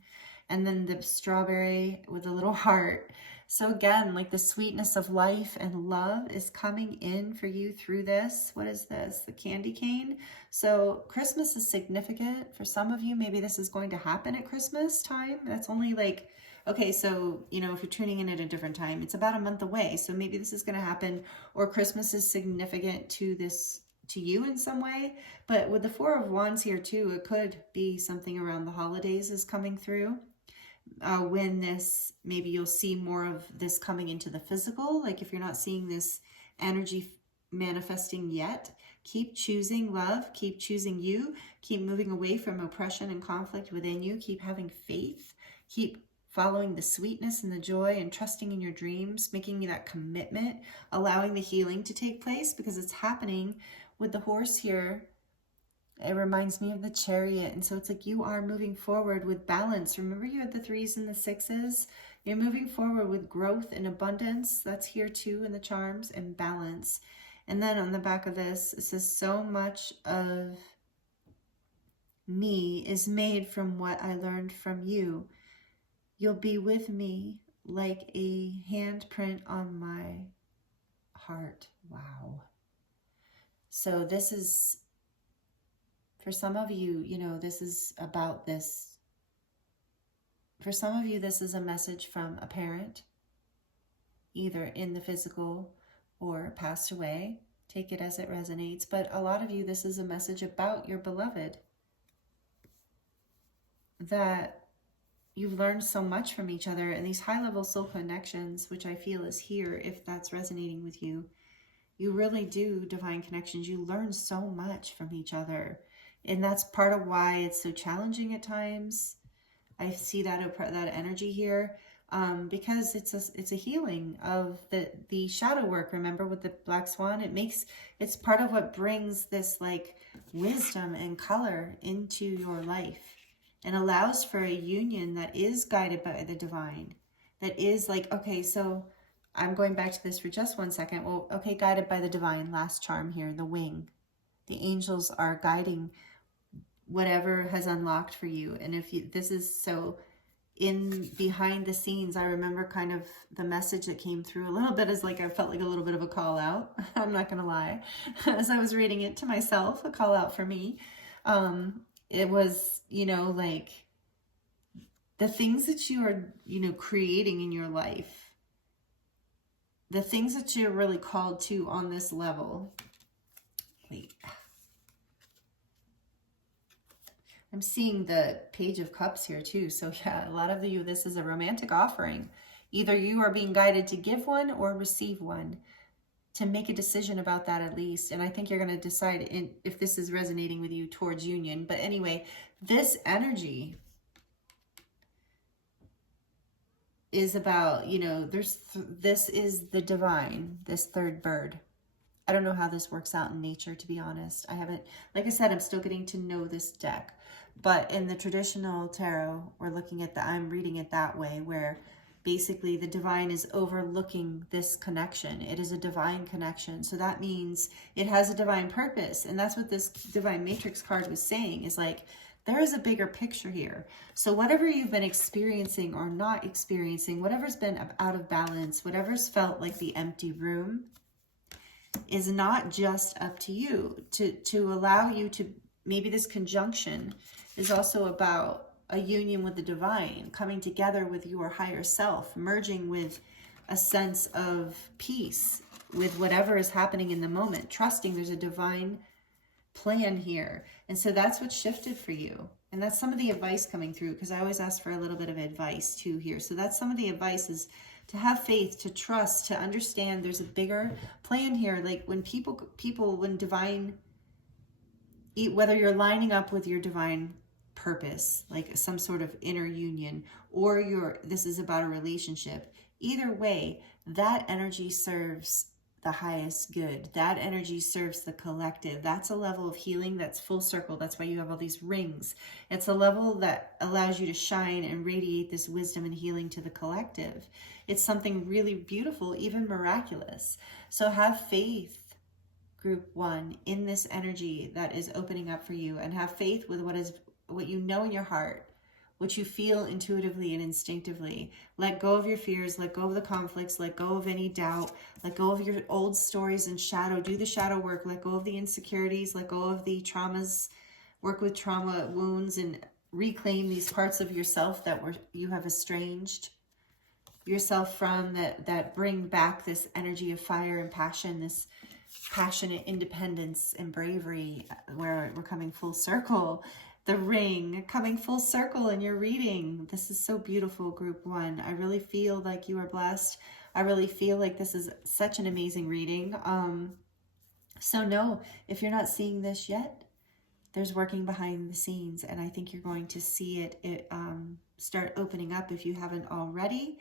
And then the strawberry with a little heart. So again, like the sweetness of life and love is coming in for you through this. What is this? The candy cane. So Christmas is significant for some of you. Maybe this is going to happen at Christmas time. That's only like, okay, so, you know, if you're tuning in at a different time, it's about a month away. So maybe this is going to happen, or Christmas is significant to this, to you in some way. But with the Four of Wands here too, it could be something around the holidays is coming through. When this, maybe you'll see more of this coming into the physical. Like if you're not seeing this energy manifesting yet, keep choosing love, keep choosing you, keep moving away from oppression and conflict within you, keep having faith, keep following the sweetness and the joy and trusting in your dreams, making that commitment, allowing the healing to take place, because it's happening with the horse here. It reminds me of the Chariot. And so it's like you are moving forward with balance. Remember, you had the 3s and the 6s. You're moving forward with growth and abundance. That's here too in the charms, and balance. And then on the back of this, it says, so much of me is made from what I learned from you. You'll be with me like a handprint on my heart. Wow. So this is, for some of you, you know, this is about this. For some of you, this is a message from a parent, either in the physical or passed away. Take it as it resonates. But a lot of you, this is a message about your beloved, that you've learned so much from each other, and these high-level soul connections, which I feel is here, if that's resonating with you. You really do, divine connections. You learn so much from each other. And that's part of why it's so challenging at times. I see that energy here, because it's a healing of the shadow work. Remember with the black swan, it's part of what brings this like wisdom and color into your life, and allows for a union that is guided by the divine. That is like, okay, so I'm going back to this for just 1 second. Well, okay, guided by the divine. Last charm here, the wing. The angels are guiding whatever has unlocked for you. And if you, this is so in behind the scenes, I remember kind of the message that came through a little bit as like, I felt like a little bit of a call out. I'm not going to lie. As I was reading it to myself, a call out for me. It was, you know, like the things that you are, you know, creating in your life, the things that you're really called to on this level. Wait. I'm seeing the Page of Cups here too. So yeah, a lot of you, this is a romantic offering. Either you are being guided to give one or receive one, to make a decision about that at least. And I think you're going to decide if this is resonating with you towards union. But anyway, this energy is about, you know, this is the divine, this third bird. I don't know how this works out in nature, to be honest. I haven't, like I said, I'm still getting to know this deck. But in the traditional tarot, we're looking at I'm reading it that way, where basically the divine is overlooking this connection. It is a divine connection. So that means it has a divine purpose. And that's what this divine matrix card was saying, is like, there is a bigger picture here. So whatever you've been experiencing or not experiencing, whatever's been out of balance, whatever's felt like the empty room, is not just up to you, to allow you to, maybe this conjunction is also about a union with the divine, coming together with your higher self, merging with a sense of peace with whatever is happening in the moment, trusting there's a divine plan here. And so that's what shifted for you. And that's some of the advice coming through, because I always ask for a little bit of advice too here. So that's some of the advice, is to have faith, to trust, to understand there's a bigger plan here. Like when when divine, whether you're lining up with your divine purpose, like some sort of inner union, or this is about a relationship, either way, that energy serves the highest good. That energy serves the collective. That's a level of healing that's full circle. That's why you have all these rings. It's a level that allows you to shine and radiate this wisdom and healing to the collective. It's something really beautiful, even miraculous. So have faith, group 1, in this energy that is opening up for you, and have faith with what you know in your heart, what you feel intuitively and instinctively. Let go of your fears, let go of the conflicts, let go of any doubt, let go of your old stories and shadow. Do the shadow work, let go of the insecurities, let go of the traumas, work with trauma wounds, and reclaim these parts of yourself that you have estranged yourself from, that bring back this energy of fire and passion, this passionate independence and bravery, where we're coming full circle. The ring coming full circle in your reading. This is so beautiful, group 1. I really feel like you are blessed. I really feel like this is such an amazing reading. So no, if you're not seeing this yet, there's working behind the scenes, and I think you're going to see it start opening up, if you haven't already,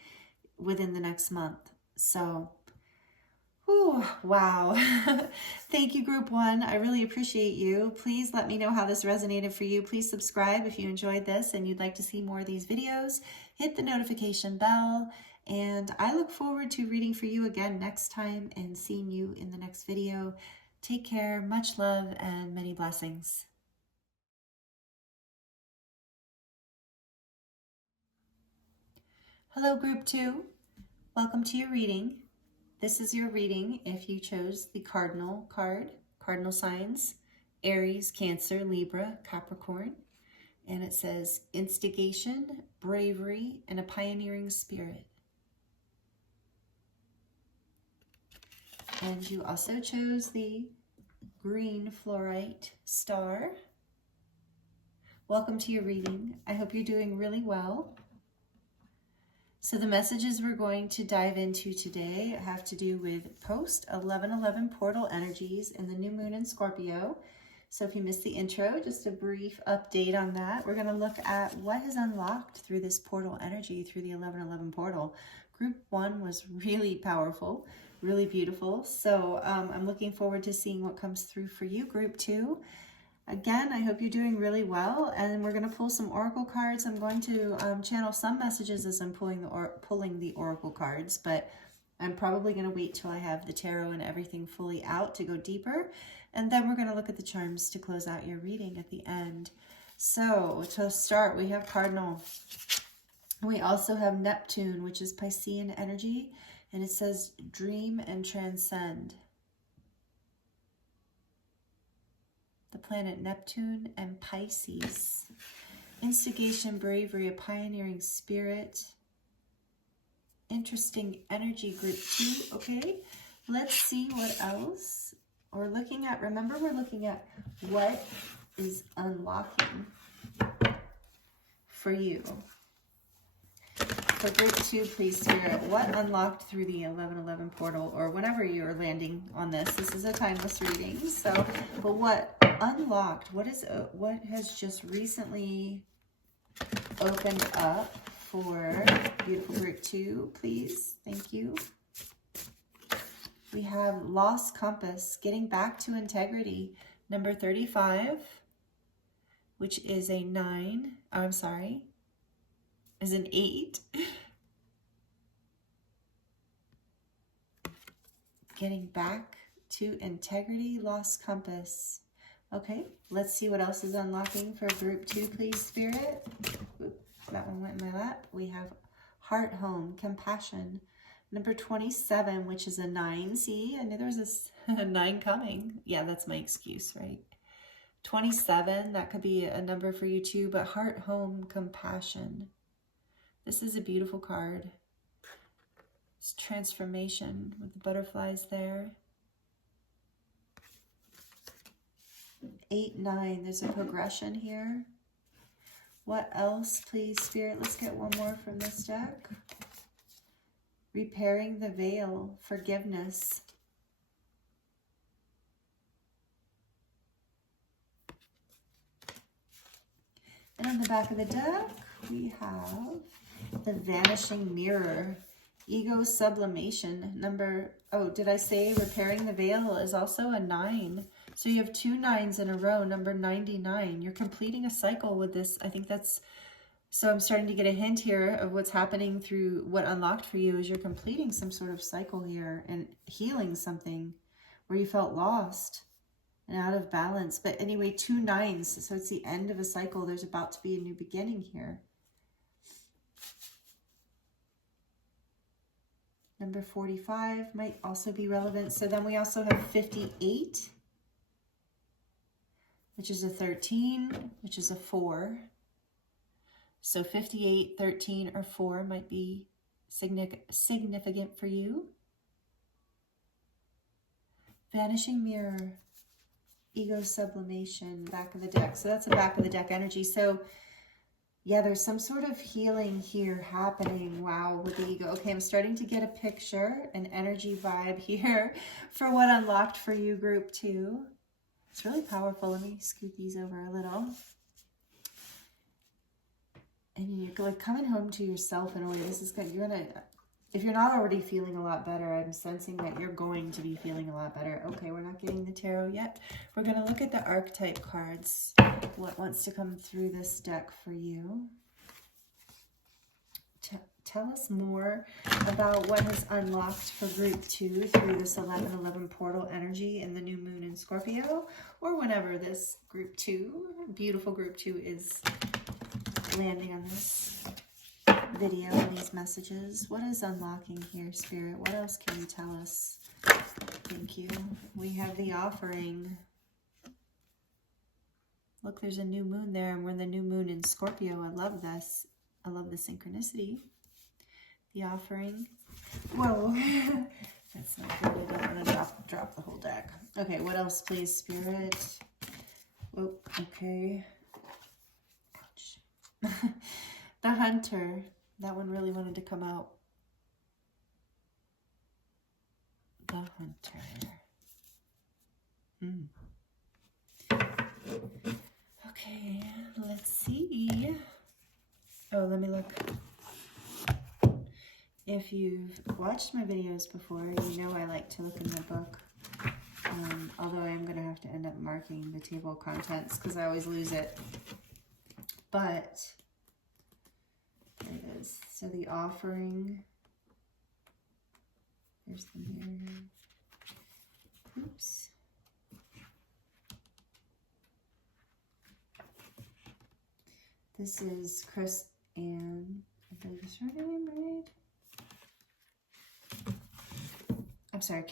within the next month. So whew, wow. Thank you, group 1. I really appreciate you. Please let me know how this resonated for you. Please subscribe if you enjoyed this and you'd like to see more of these videos. Hit the notification bell, and I look forward to reading for you again next time and seeing you in the next video. Take care, much love, and many blessings. Hello, group 2. Welcome to your reading. This is your reading if you chose the cardinal card, cardinal signs, Aries, Cancer, Libra, Capricorn. And it says instigation, bravery, and a pioneering spirit. And you also chose the green fluorite star. Welcome to your reading. I hope you're doing really well. So the messages we're going to dive into today have to do with post-11/11 portal energies in the new moon in Scorpio. So if you missed the intro, just a brief update on that. We're going to look at what is unlocked through this portal energy, through the 11/11 portal. Group 1 was really powerful, really beautiful. So I'm looking forward to seeing what comes through for you, group 2. Again, I hope you're doing really well, and we're going to pull some oracle cards. I'm going to channel some messages as I'm pulling the oracle cards, but I'm probably going to wait till I have the tarot and everything fully out to go deeper, and then we're going to look at the charms to close out your reading at the end. So to start, we have Cardinal. We also have Neptune, which is Piscean energy, and it says dream and transcend. The planet Neptune and Pisces. Instigation, bravery, a pioneering spirit. Interesting energy, group 2. Okay, let's see what else we're looking at. Remember, we're looking at what is unlocking for you. For group 2, please hear what unlocked through the 11/11 portal, or whenever you're landing on this. This is a timeless reading. So, but what unlocked? What has just recently opened up for beautiful group 2, please? Thank you. We have lost compass, getting back to integrity. Number 35, which is a 9. Oh, I'm sorry. Is an 8. Getting back to integrity, lost compass. Okay, let's see what else is unlocking for group 2, please, Spirit. Oop, that one went in my lap. We have heart home, compassion, Number 27, which is a 9. See, I knew there was a 9 coming. Yeah, that's my excuse, right? 27, that could be a number for you too, but heart, home, compassion. This is a beautiful card. It's transformation with the butterflies there. 8, 9, there's a progression here. What else, please, Spirit? Let's get one more from this deck. Repairing the veil, forgiveness. And on the back of the deck, we have the vanishing mirror, ego sublimation. Number, oh, did I say repairing the veil is also a 9? So you have 2 9s in a row, number 99. You're completing a cycle with this. I think that's, so I'm starting to get a hint here of what's happening through what unlocked for you is you're completing some sort of cycle here and healing something where you felt lost and out of balance. But anyway, 2 9s, so it's the end of a cycle. There's about to be a new beginning here. Number 45 might also be relevant. So then we also have 58, which is a 13, which is a 4. So 58, 13, or 4 might be significant for you. Vanishing mirror, ego sublimation, back of the deck. So that's the back of the deck energy. So yeah, there's some sort of healing here happening. Wow, with the ego. Okay, I'm starting to get a picture, an energy vibe here for what unlocked for you, group 2. It's really powerful. Let me scoot these over a little. And you're like coming home to yourself in a way. This is good. You're gonna, if you're not already feeling a lot better, I'm sensing that you're going to be feeling a lot better. Okay, we're not getting the tarot yet. We're gonna look at the archetype cards. What wants to come through this deck for you? Tell us more about what has unlocked for group 2 through this 11/11 portal energy and the new moon in Scorpio, or whenever this group 2, beautiful group 2, is landing on this video and these messages. What is unlocking here, Spirit? What else can you tell us? Thank you. We have the offering. Look, there's a new moon there, and we're in the new moon in Scorpio. I love this. I love the synchronicity. The offering. Whoa. That's not good. I don't want to drop the whole deck. Okay, what else, please, Spirit? Oh, okay. Ouch. The hunter. That one really wanted to come out. The hunter. Okay, let's see. Oh, let me look. If you've watched my videos before, you know I like to look in my book. Although I'm going to have to end up marking the table of contents because I always lose it. But there it is. So the offering. There's the mirror. Oops. This is Chris Ann. I believe is her name, right? I'm sorry,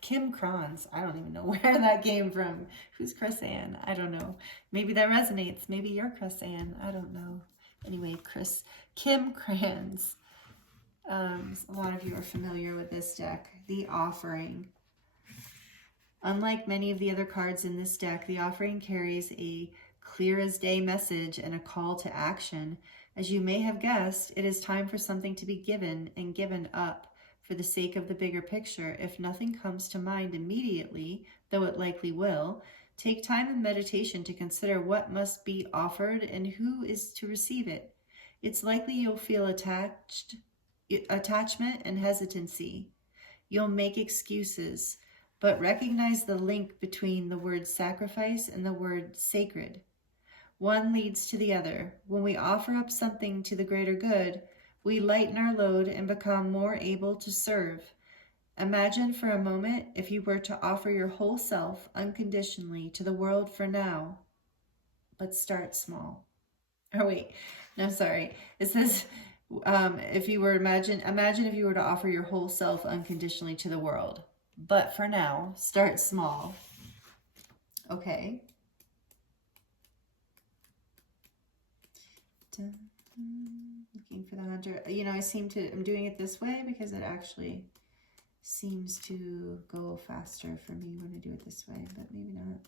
Kim Kranz. I don't even know where that came from. Who's Chris Ann? I don't know. Maybe that resonates. Maybe you're Chris Ann. I don't know. Anyway, Kim Kranz. A lot of you are familiar with this deck. The offering. Unlike many of the other cards in this deck, the offering carries a clear as day message and a call to action. As you may have guessed, it is time for something to be given and given up for the sake of the bigger picture. If nothing comes to mind immediately, though it likely will, take time in meditation to consider what must be offered and who is to receive it. It's likely you'll feel attachment and hesitancy. You'll make excuses, but recognize the link between the word sacrifice and the word sacred. One leads to the other. When we offer up something to the greater good, we lighten our load and become more able to serve. Imagine for a moment if you were to offer your whole self unconditionally to the world for now, but start small. Oh wait, no, sorry. It says, If you were imagine if you were to offer your whole self unconditionally to the world. But for now, start small. Okay. Looking for the hunter. You know, I'm doing it this way because it actually seems to go faster for me when I do it this way, but maybe not.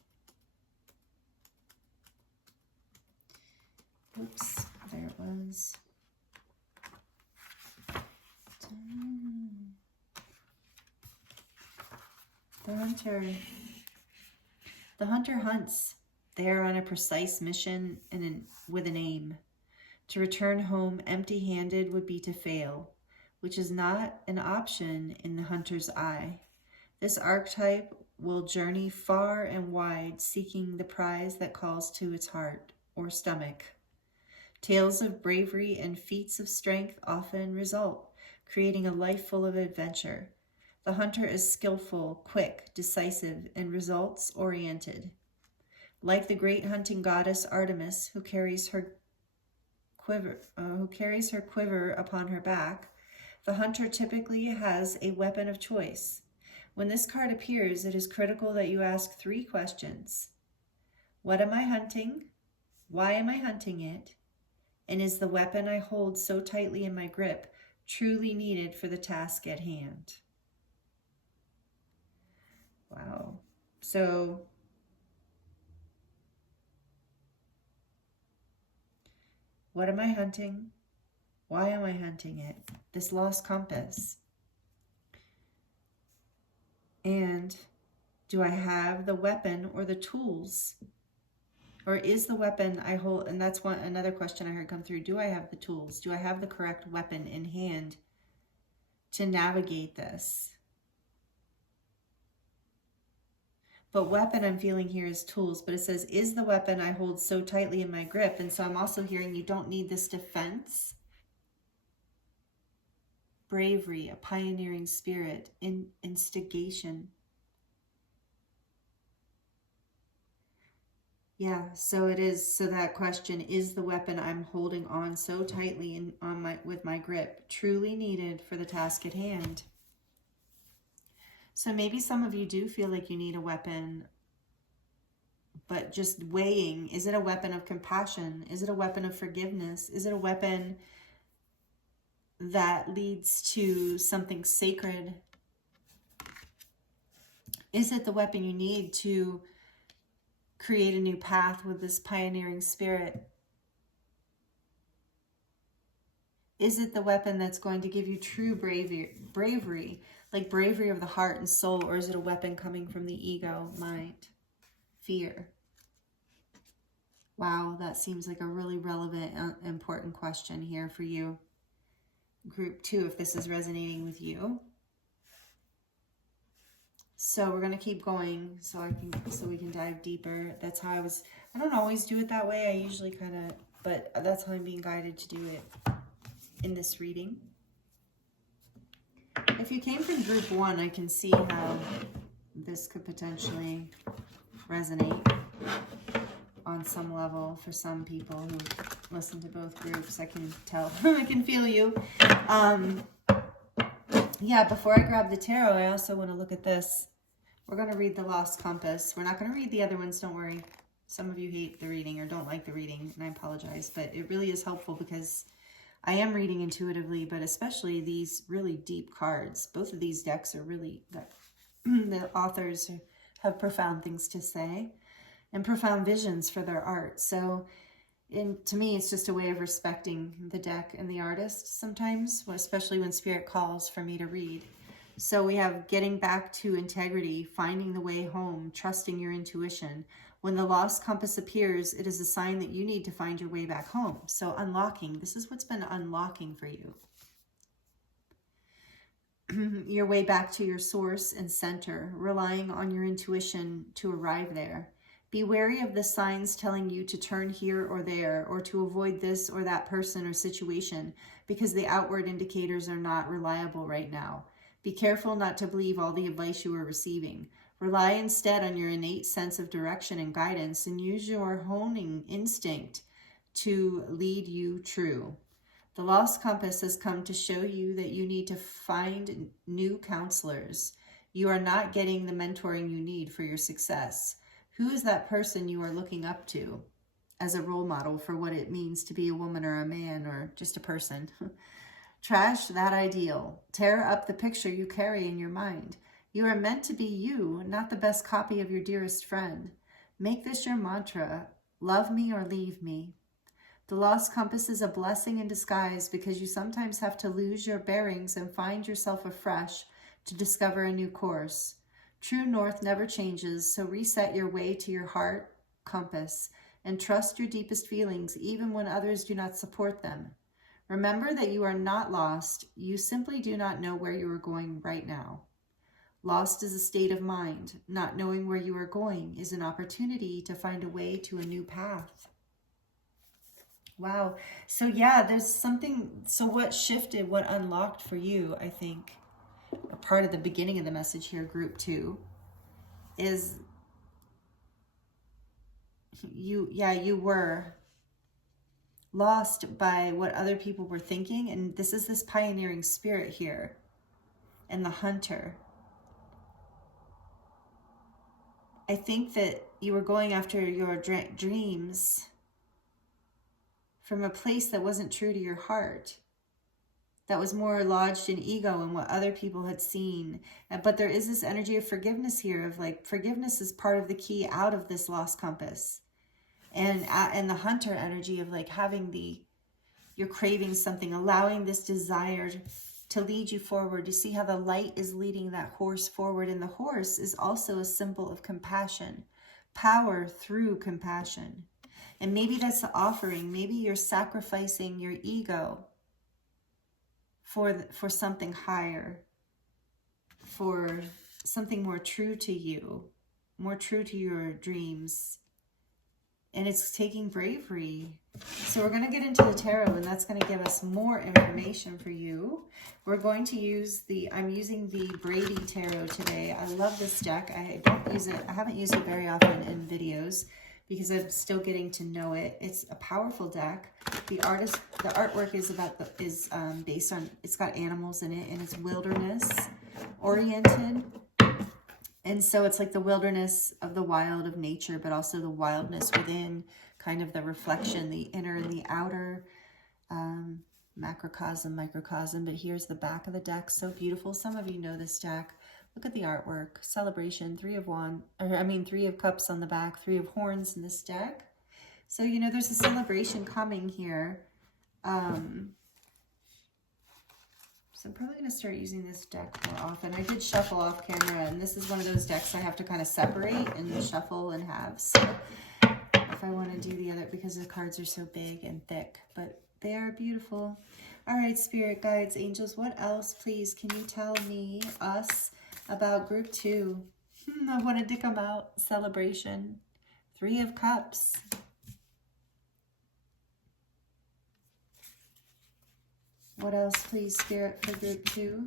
Oops, there it was. The hunter. The hunter hunts. They are on a precise mission and with an aim. To return home empty-handed would be to fail, which is not an option in the hunter's eye. This archetype will journey far and wide, seeking the prize that calls to its heart or stomach. Tales of bravery and feats of strength often result, creating a life full of adventure. The hunter is skillful, quick, decisive, and results-oriented. Like the great hunting goddess Artemis, who carries her quiver upon her back, the hunter typically has a weapon of choice. When this card appears, it is critical that you ask 3 questions. What am I hunting? Why am I hunting it? And is the weapon I hold so tightly in my grip truly needed for the task at hand? Wow. So, what am I hunting? Why am I hunting it? This lost compass. And do I have the weapon or the tools? Or is the weapon I hold, and that's another question I heard come through, do I have the tools? Do I have the correct weapon in hand to navigate this? But weapon I'm feeling here is tools, but it says, is the weapon I hold so tightly in my grip? And so I'm also hearing you don't need this defense. Bravery, a pioneering spirit, instigation. Yeah, so it is. So that question, is the weapon I'm holding on so tightly with my grip truly needed for the task at hand? So maybe some of you do feel like you need a weapon, but just weighing, is it a weapon of compassion? Is it a weapon of forgiveness? Is it a weapon that leads to something sacred? Is it the weapon you need to create a new path with this pioneering spirit? Is it the weapon that's going to give you true bravery, like bravery of the heart and soul, or is it a weapon coming from the ego, mind, fear? Wow, that seems like a really relevant, important question here for you. Group 2, if this is resonating with you. So we're going to keep going so we can dive deeper. That's how I don't always do it that way. I usually but that's how I'm being guided to do it in this reading. If you came from group 1, I can see how this could potentially resonate on some level for some people who listen to both groups. I can tell, I can feel you. Yeah, before I grab the tarot, I also want to look at this. We're going to read the Lost Compass. We're not going to read the other ones, don't worry. Some of you hate the reading or don't like the reading, and I apologize, but it really is helpful because I am reading intuitively, but especially these really deep cards. Both of these decks are really, the authors have profound things to say and profound visions for their art. So to me, it's just a way of respecting the deck and the artist sometimes, especially when Spirit calls for me to read. So we have getting back to integrity, finding the way home, trusting your intuition. When the lost compass appears, it is a sign that you need to find your way back home. So unlocking, this is what's been unlocking for you. Your way back to your source and center, relying on your intuition to arrive there. Be wary of the signs telling you to turn here or there, or to avoid this or that person or situation, because the outward indicators are not reliable right now. Be careful not to believe all the advice you are receiving. Rely instead on your innate sense of direction and guidance, and use your honing instinct to lead you true. The lost compass has come to show you that you need to find new counselors. You are not getting the mentoring you need for your success. Who is that person you are looking up to as a role model for what it means to be a woman or a man or just a person? Trash that ideal. Tear up the picture you carry in your mind. You are meant to be you, not the best copy of your dearest friend. Make this your mantra. Love me or leave me. The lost compass is a blessing in disguise because you sometimes have to lose your bearings and find yourself afresh to discover a new course. True north never changes, so reset your way to your heart compass and trust your deepest feelings even when others do not support them. Remember that you are not lost. You simply do not know where you are going right now. Lost is a state of mind. Not knowing where you are going is an opportunity to find a way to a new path. Wow. So yeah, there's something. So what shifted, what unlocked for you, I think, or part of the beginning of the message here, group 2, is you were lost by what other people were thinking. And this is this pioneering spirit here and the hunter. I think that you were going after your dreams from a place that wasn't true to your heart, that was more lodged in ego and what other people had seen. But there is this energy of forgiveness here, of like, forgiveness is part of the key out of this lost compass. And the hunter energy of like having you're craving something, allowing this desire to lead you forward. You see how the light is leading that horse forward, and the horse is also a symbol of compassion, power through compassion. And maybe that's the offering. Maybe you're sacrificing your ego for something higher, for something more true to you, more true to your dreams. And it's taking bravery. So we're going to get into the tarot, and that's going to give us more information for you. We're going to use I'm using the Brady Tarot today. I love this deck. I don't use it. I haven't used it very often in videos because I'm still getting to know it. It's a powerful deck. The artwork is based on, it's got animals in it, and it's wilderness oriented. And so it's like the wilderness of the wild of nature, but also the wildness within, kind of the reflection, the inner and the outer, macrocosm, microcosm. But here's the back of the deck. So beautiful. Some of you know this deck. Look at the artwork. Celebration, 3 of Cups on the back, 3 of Horns in this deck. So, you know, there's a celebration coming here. So I'm probably going to start using this deck more often. I did shuffle off camera, and this is one of those decks I have to kind of separate and shuffle in halves. So if I want to do the other, because the cards are so big and thick, but they are beautiful. All right, spirit guides, angels, what else, please, can you tell us about group 2? I wanted to come out. Celebration, 3 of Cups. What else, please, Spirit, for group 2?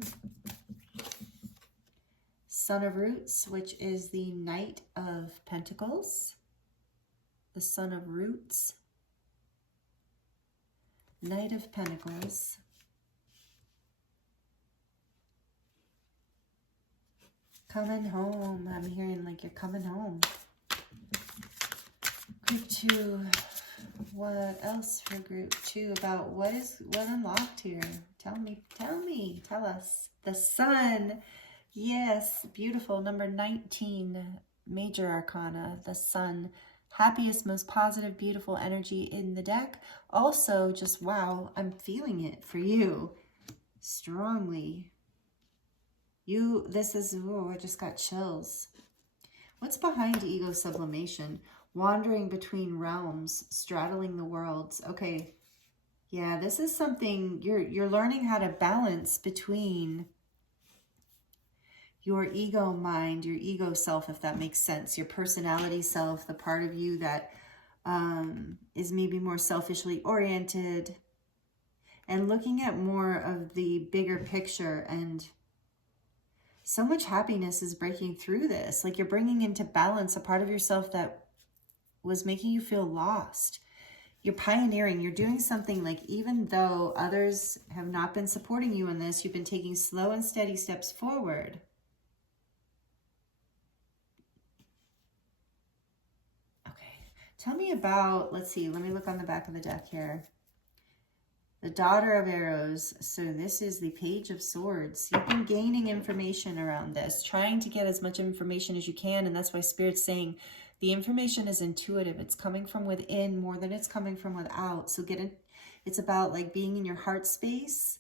Son of Roots, which is the Knight of Pentacles. The Son of Roots. Knight of Pentacles. Coming home. I'm hearing like you're coming home. Group 2. What else for group 2 about what unlocked here? Tell us. The Sun. Yes, beautiful. Number 19, Major Arcana, the Sun. Happiest, most positive, beautiful energy in the deck. Also, just wow, I'm feeling it for you strongly. I just got chills. What's behind ego sublimation? Wandering between realms, straddling the worlds. Okay, yeah, this is something you're learning how to balance between your ego mind, your ego self, if that makes sense, your personality self, the part of you that is maybe more selfishly oriented, and looking at more of the bigger picture. And so much happiness is breaking through this. Like you're bringing into balance a part of yourself that was making you feel lost. you're pioneering, you're doing something, like even though others have not been supporting you in this, you've been taking slow and steady steps forward. Okay, tell me about, let's see, let me look on the back of the deck here. The Daughter of Arrows. So this is the Page of Swords. You've been gaining information around this, trying to get as much information as you can, and that's why Spirit's saying the information is intuitive. It's coming from within more than it's coming from without. So get it. It's about like being in your heart space,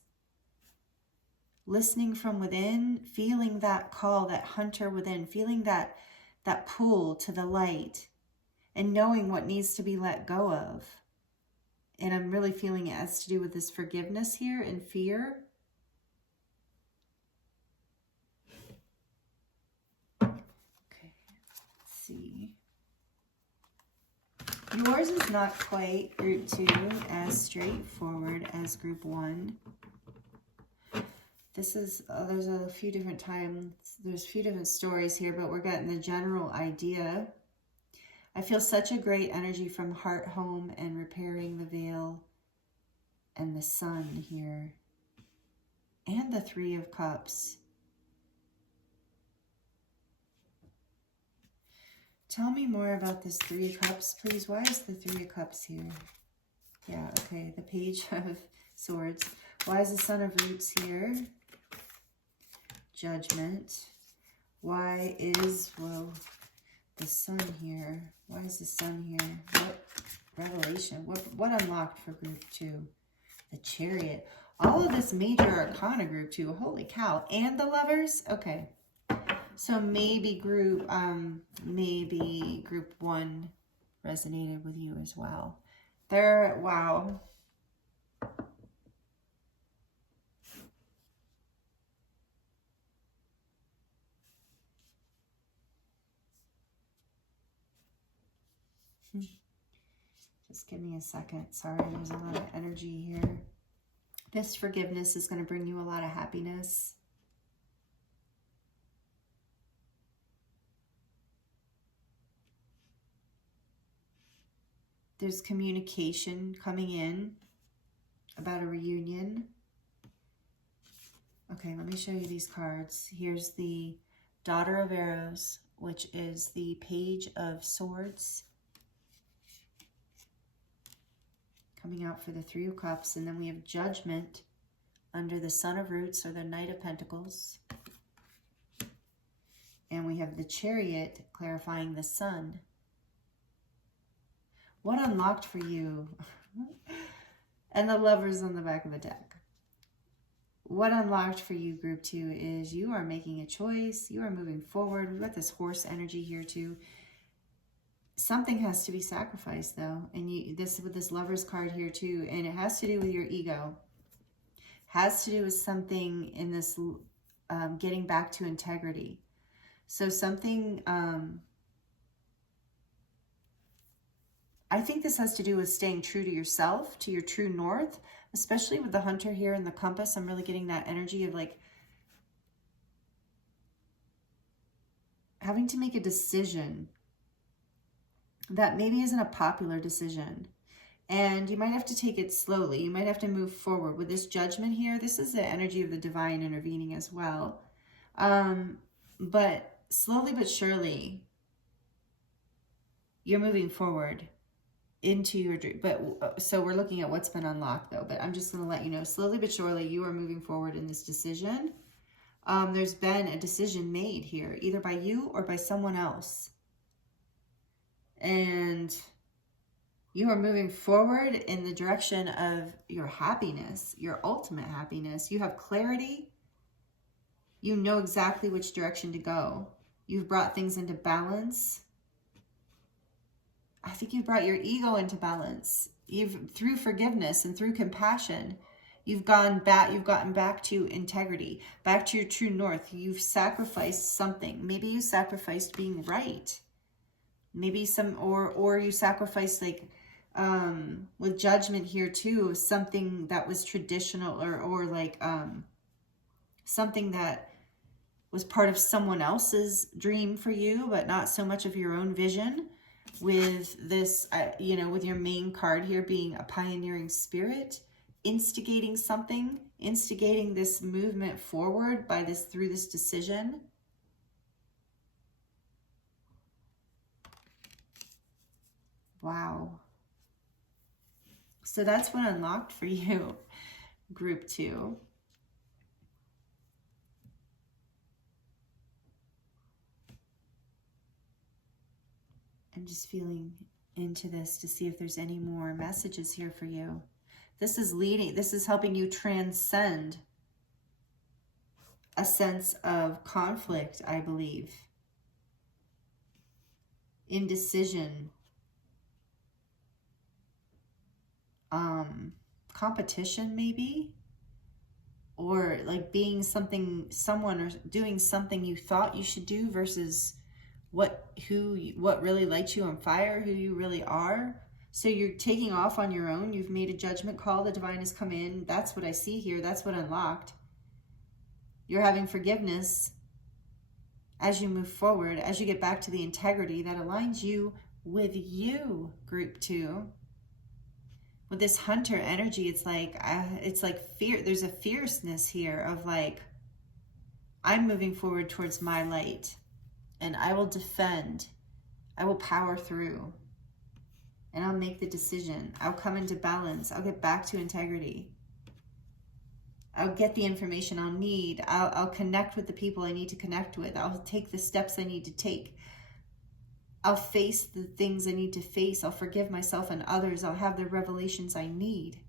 listening from within, feeling that call, that hunter within, feeling that pull to the light, and knowing what needs to be let go of. And I'm really feeling it has to do with this forgiveness here and fear. Okay, let's see. Yours is not quite group 2 as straightforward as group 1. This is, there's a few different times, there's a few different stories here, but we're getting the general idea. I feel such a great energy from heart, home, and repairing the veil, and the sun here, and the 3 of Cups. Tell me more about this 3 of Cups, please. Why is the 3 of Cups here? Yeah, okay, the Page of Swords. Why is the Son of Roots here? Judgment. Why is, well, the Sun here? Why is the Sun here? What revelation? What unlocked for group 2? The Chariot. All of this major arcana group 2. Holy cow. And the Lovers? Okay. So maybe group 1 resonated with you as well. There, wow. Just give me a second. Sorry, there's a lot of energy here. This forgiveness is going to bring you a lot of happiness. There's communication coming in about a reunion. Okay, let me show you these cards. Here's the Daughter of Arrows, which is the Page of Swords, coming out for the 3 of Cups. And then we have Judgment under the Son of Roots, or the Knight of Pentacles. And we have the Chariot clarifying the Sun. What unlocked for you? And the Lovers on the back of the deck. What unlocked for you, group 2, is you are making a choice. You are moving forward. We've got this horse energy here too. Something has to be sacrificed though. And with this Lovers card here too. And it has to do with your ego. Has to do with something in this getting back to integrity. So something... I think this has to do with staying true to yourself, to your true north, especially with the Hunter here and the Compass. I'm really getting that energy of like having to make a decision that maybe isn't a popular decision. And you might have to take it slowly. You might have to move forward with this Judgment here. This is the energy of the divine intervening as well. But slowly but surely, you're moving forward into your dream. But so we're looking at what's been unlocked though, but I'm just going to let you know, slowly but surely you are moving forward in this decision. There's been a decision made here, either by you or by someone else. And you are moving forward in the direction of your happiness, your ultimate happiness. You have clarity. You know exactly which direction to go. You've brought things into balance. I think you've brought your ego into balance. Through forgiveness and through compassion, you've gotten back to integrity, back to your true north. You've sacrificed something. Maybe you sacrificed being right. Maybe or you sacrificed like with Judgment here too, something that was traditional or like something that was part of someone else's dream for you, but not so much of your own vision. with this, you know, with your main card here being a pioneering spirit, instigating something, instigating this movement forward by this, through this decision. Wow. So that's what unlocked for you, group 2. I'm just feeling into this to see if there's any more messages here for you. This is leading, this is helping you transcend a sense of conflict, I believe. Indecision. Competition maybe, or like being someone or doing something you thought you should do versus what really lights you on fire, who you really are. So you're taking off on your own. You've made a judgment call. The divine has come in. That's what I see here. That's what unlocked. You're having forgiveness as you move forward, as you get back to the integrity that aligns you with you, group 2. With this hunter energy, it's like fear. There's a fierceness here of like, I'm moving forward towards my light, and I will defend, I will power through, and I'll make the decision. I'll come into balance. I'll get back to integrity. I'll get the information I'll need. I'll connect with the people I need to connect with. I'll take the steps I need to take. I'll face the things I need to face. I'll forgive myself and others. I'll have the revelations I need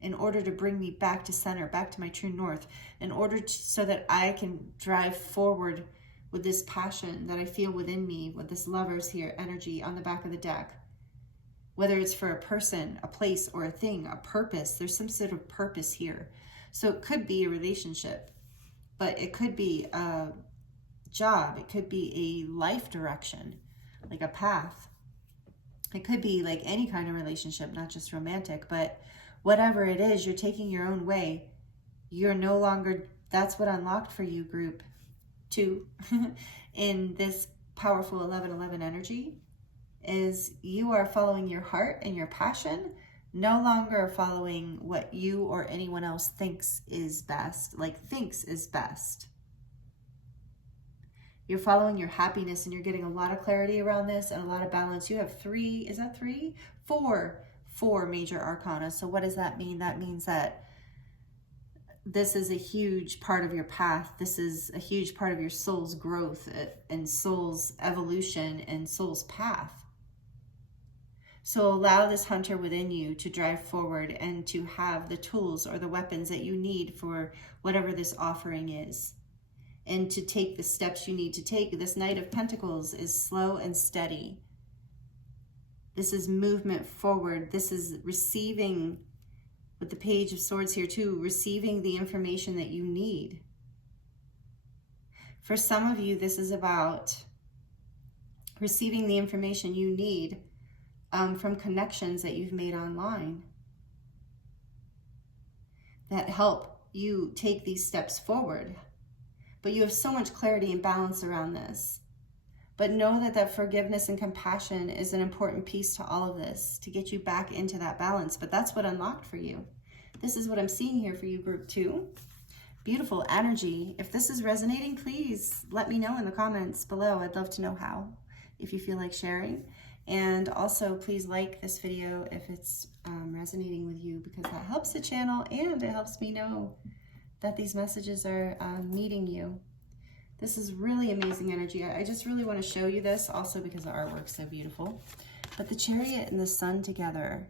in order to bring me back to center, back to my true north, in order to, so that I can drive forward with this passion that I feel within me, with this Lovers here energy on the back of the deck. Whether it's for a person, a place, or a thing, a purpose, there's some sort of purpose here. So it could be a relationship, but it could be a job. It could be a life direction, like a path. It could be like any kind of relationship, not just romantic, but whatever it is, you're taking your own way. You're no longer, that's what unlocked for you, group 2, in this powerful 1111 energy, is you are following your heart and your passion, no longer following what you or anyone else thinks is best, You're following your happiness, and you're getting a lot of clarity around this and a lot of balance. You have 3, is that 3? 4 major arcana. So what does that mean? That means that this is a huge part of your path. This is a huge part of your soul's growth and soul's evolution and soul's path. So allow this hunter within you to drive forward and to have the tools or the weapons that you need for whatever this offering is, and to take the steps you need to take. This Knight of Pentacles is slow and steady. This is movement forward. This is receiving, with the Page of Swords here too, receiving the information that you need. For some of you, this is about receiving the information you need from connections that you've made online that help you take these steps forward. But you have so much clarity and balance around this. But know that that forgiveness and compassion is an important piece to all of this to get you back into that balance. But that's what unlocked for you. This is what I'm seeing here for you, group 2. Beautiful energy. If this is resonating, please let me know in the comments below. I'd love to know how, if you feel like sharing. And also, please like this video if it's resonating with you, because that helps the channel and it helps me know that these messages are meeting you. This is really amazing energy. I just really want to show you this also because the artwork's so beautiful. But the Chariot and the Sun together,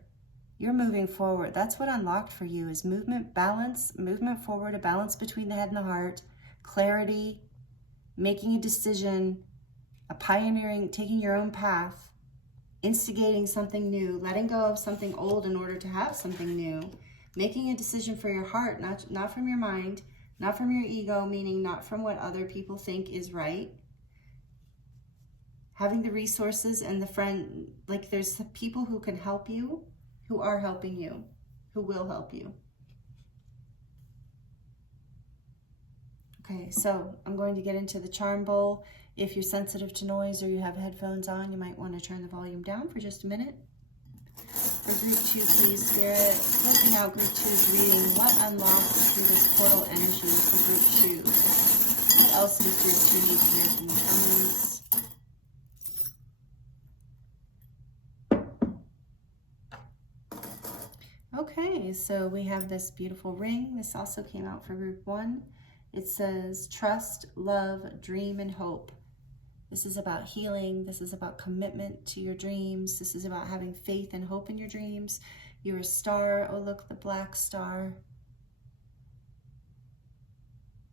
you're moving forward. That's what unlocked for you, is movement, balance, movement forward, a balance between the head and the heart, clarity, making a decision, a pioneering, taking your own path, instigating something new, letting go of something old in order to have something new, making a decision for your heart, not from your mind, not from your ego, meaning not from what other people think is right. Having the resources and the friend, like there's people who can help you, who are helping you, who will help you. Okay, so I'm going to get into the charm bowl. If you're sensitive to noise or you have headphones on, you might want to turn the volume down for just a minute. For group 2, please, Spirit, closing out group 2's reading. What unlocks through this portal energy for group 2? What else does group 2 need to hear from the tones? Okay, so we have this beautiful ring. This also came out for group 1. It says trust, love, dream, and hope. This is about healing. This is about commitment to your dreams. This is about having faith and hope in your dreams. You're a star. Oh, look, the black star.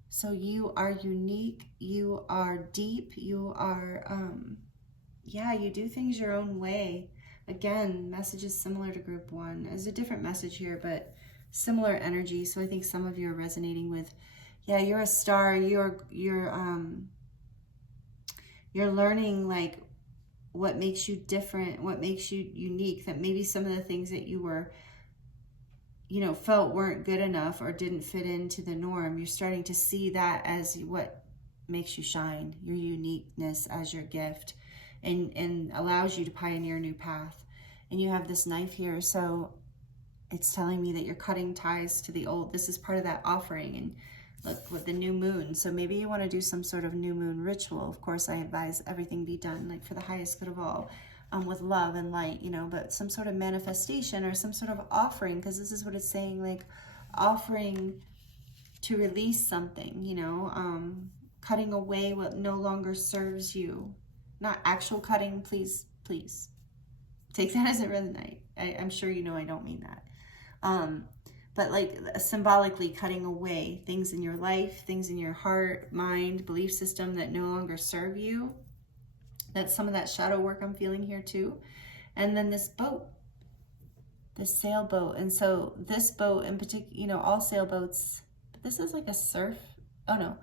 So you are unique. You are deep. You are, yeah, you do things your own way. Again, message is similar to group 1. There's a different message here, but similar energy. So I think some of you are resonating with, yeah, you're a star. You're learning like what makes you different, what makes you unique, that maybe some of the things that you were, you know, felt weren't good enough or didn't fit into the norm. You're starting to see that as what makes you shine, your uniqueness as your gift, and allows you to pioneer a new path. And you have this knife here, so it's telling me that you're cutting ties to the old. This is part of that offering. And look, with the new moon, so maybe you want to do some sort of new moon ritual. Of course, I advise everything be done like for the highest good of all, with love and light, you know, but some sort of manifestation or some sort of offering, because this is what it's saying, like offering to release something, you know, cutting away what no longer serves you. Not actual cutting, please take that as a resonate. I'm sure you know I don't mean that. But like symbolically cutting away things in your life, things in your heart, mind, belief system that no longer serve you. That's some of that shadow work I'm feeling here too. And then this boat, this sailboat. And so this boat in particular, you know, all sailboats, but this is like a surf. Oh no,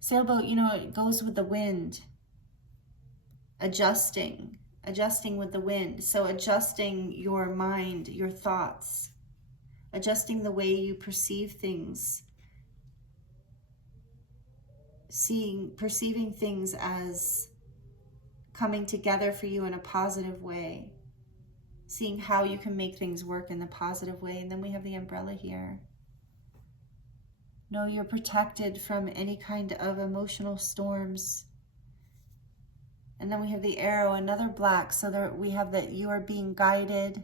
sailboat, you know, it goes with the wind. Adjusting with the wind. So adjusting your mind, your thoughts, adjusting the way you perceive things, perceiving things as coming together for you in a positive way, seeing how you can make things work in the positive way. And then we have the umbrella here. No, you're protected from any kind of emotional storms. And then we have the arrow, another black, so there we have that you are being guided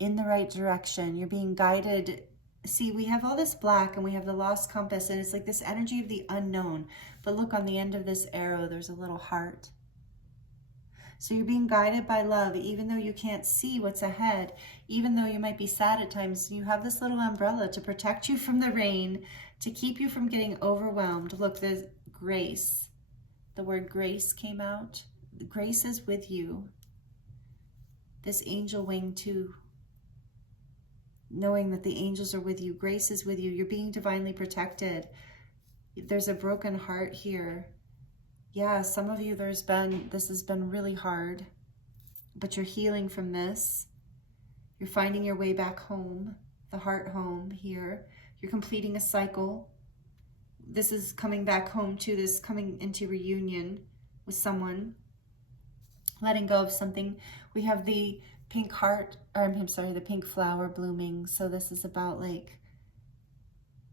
in the right direction. You're being guided. See, we have all this black and we have the lost compass, and it's like this energy of the unknown. But look, on the end of this arrow, there's a little heart. So you're being guided by love, even though you can't see what's ahead, even though you might be sad at times. You have this little umbrella to protect you from the rain, to keep you from getting overwhelmed. Look, there's grace. The word grace came out. Grace is with you. This angel wing too. Knowing that the angels are with you. Grace is with you. You're being divinely protected. There's a broken heart here. Yeah, some of you, this has been really hard, but you're healing from this. You're finding your way back home, the heart home here. You're completing a cycle. This is coming back home to this, coming into reunion with someone, letting go of something. We have the pink heart, or I'm sorry, the pink flower blooming. So this is about like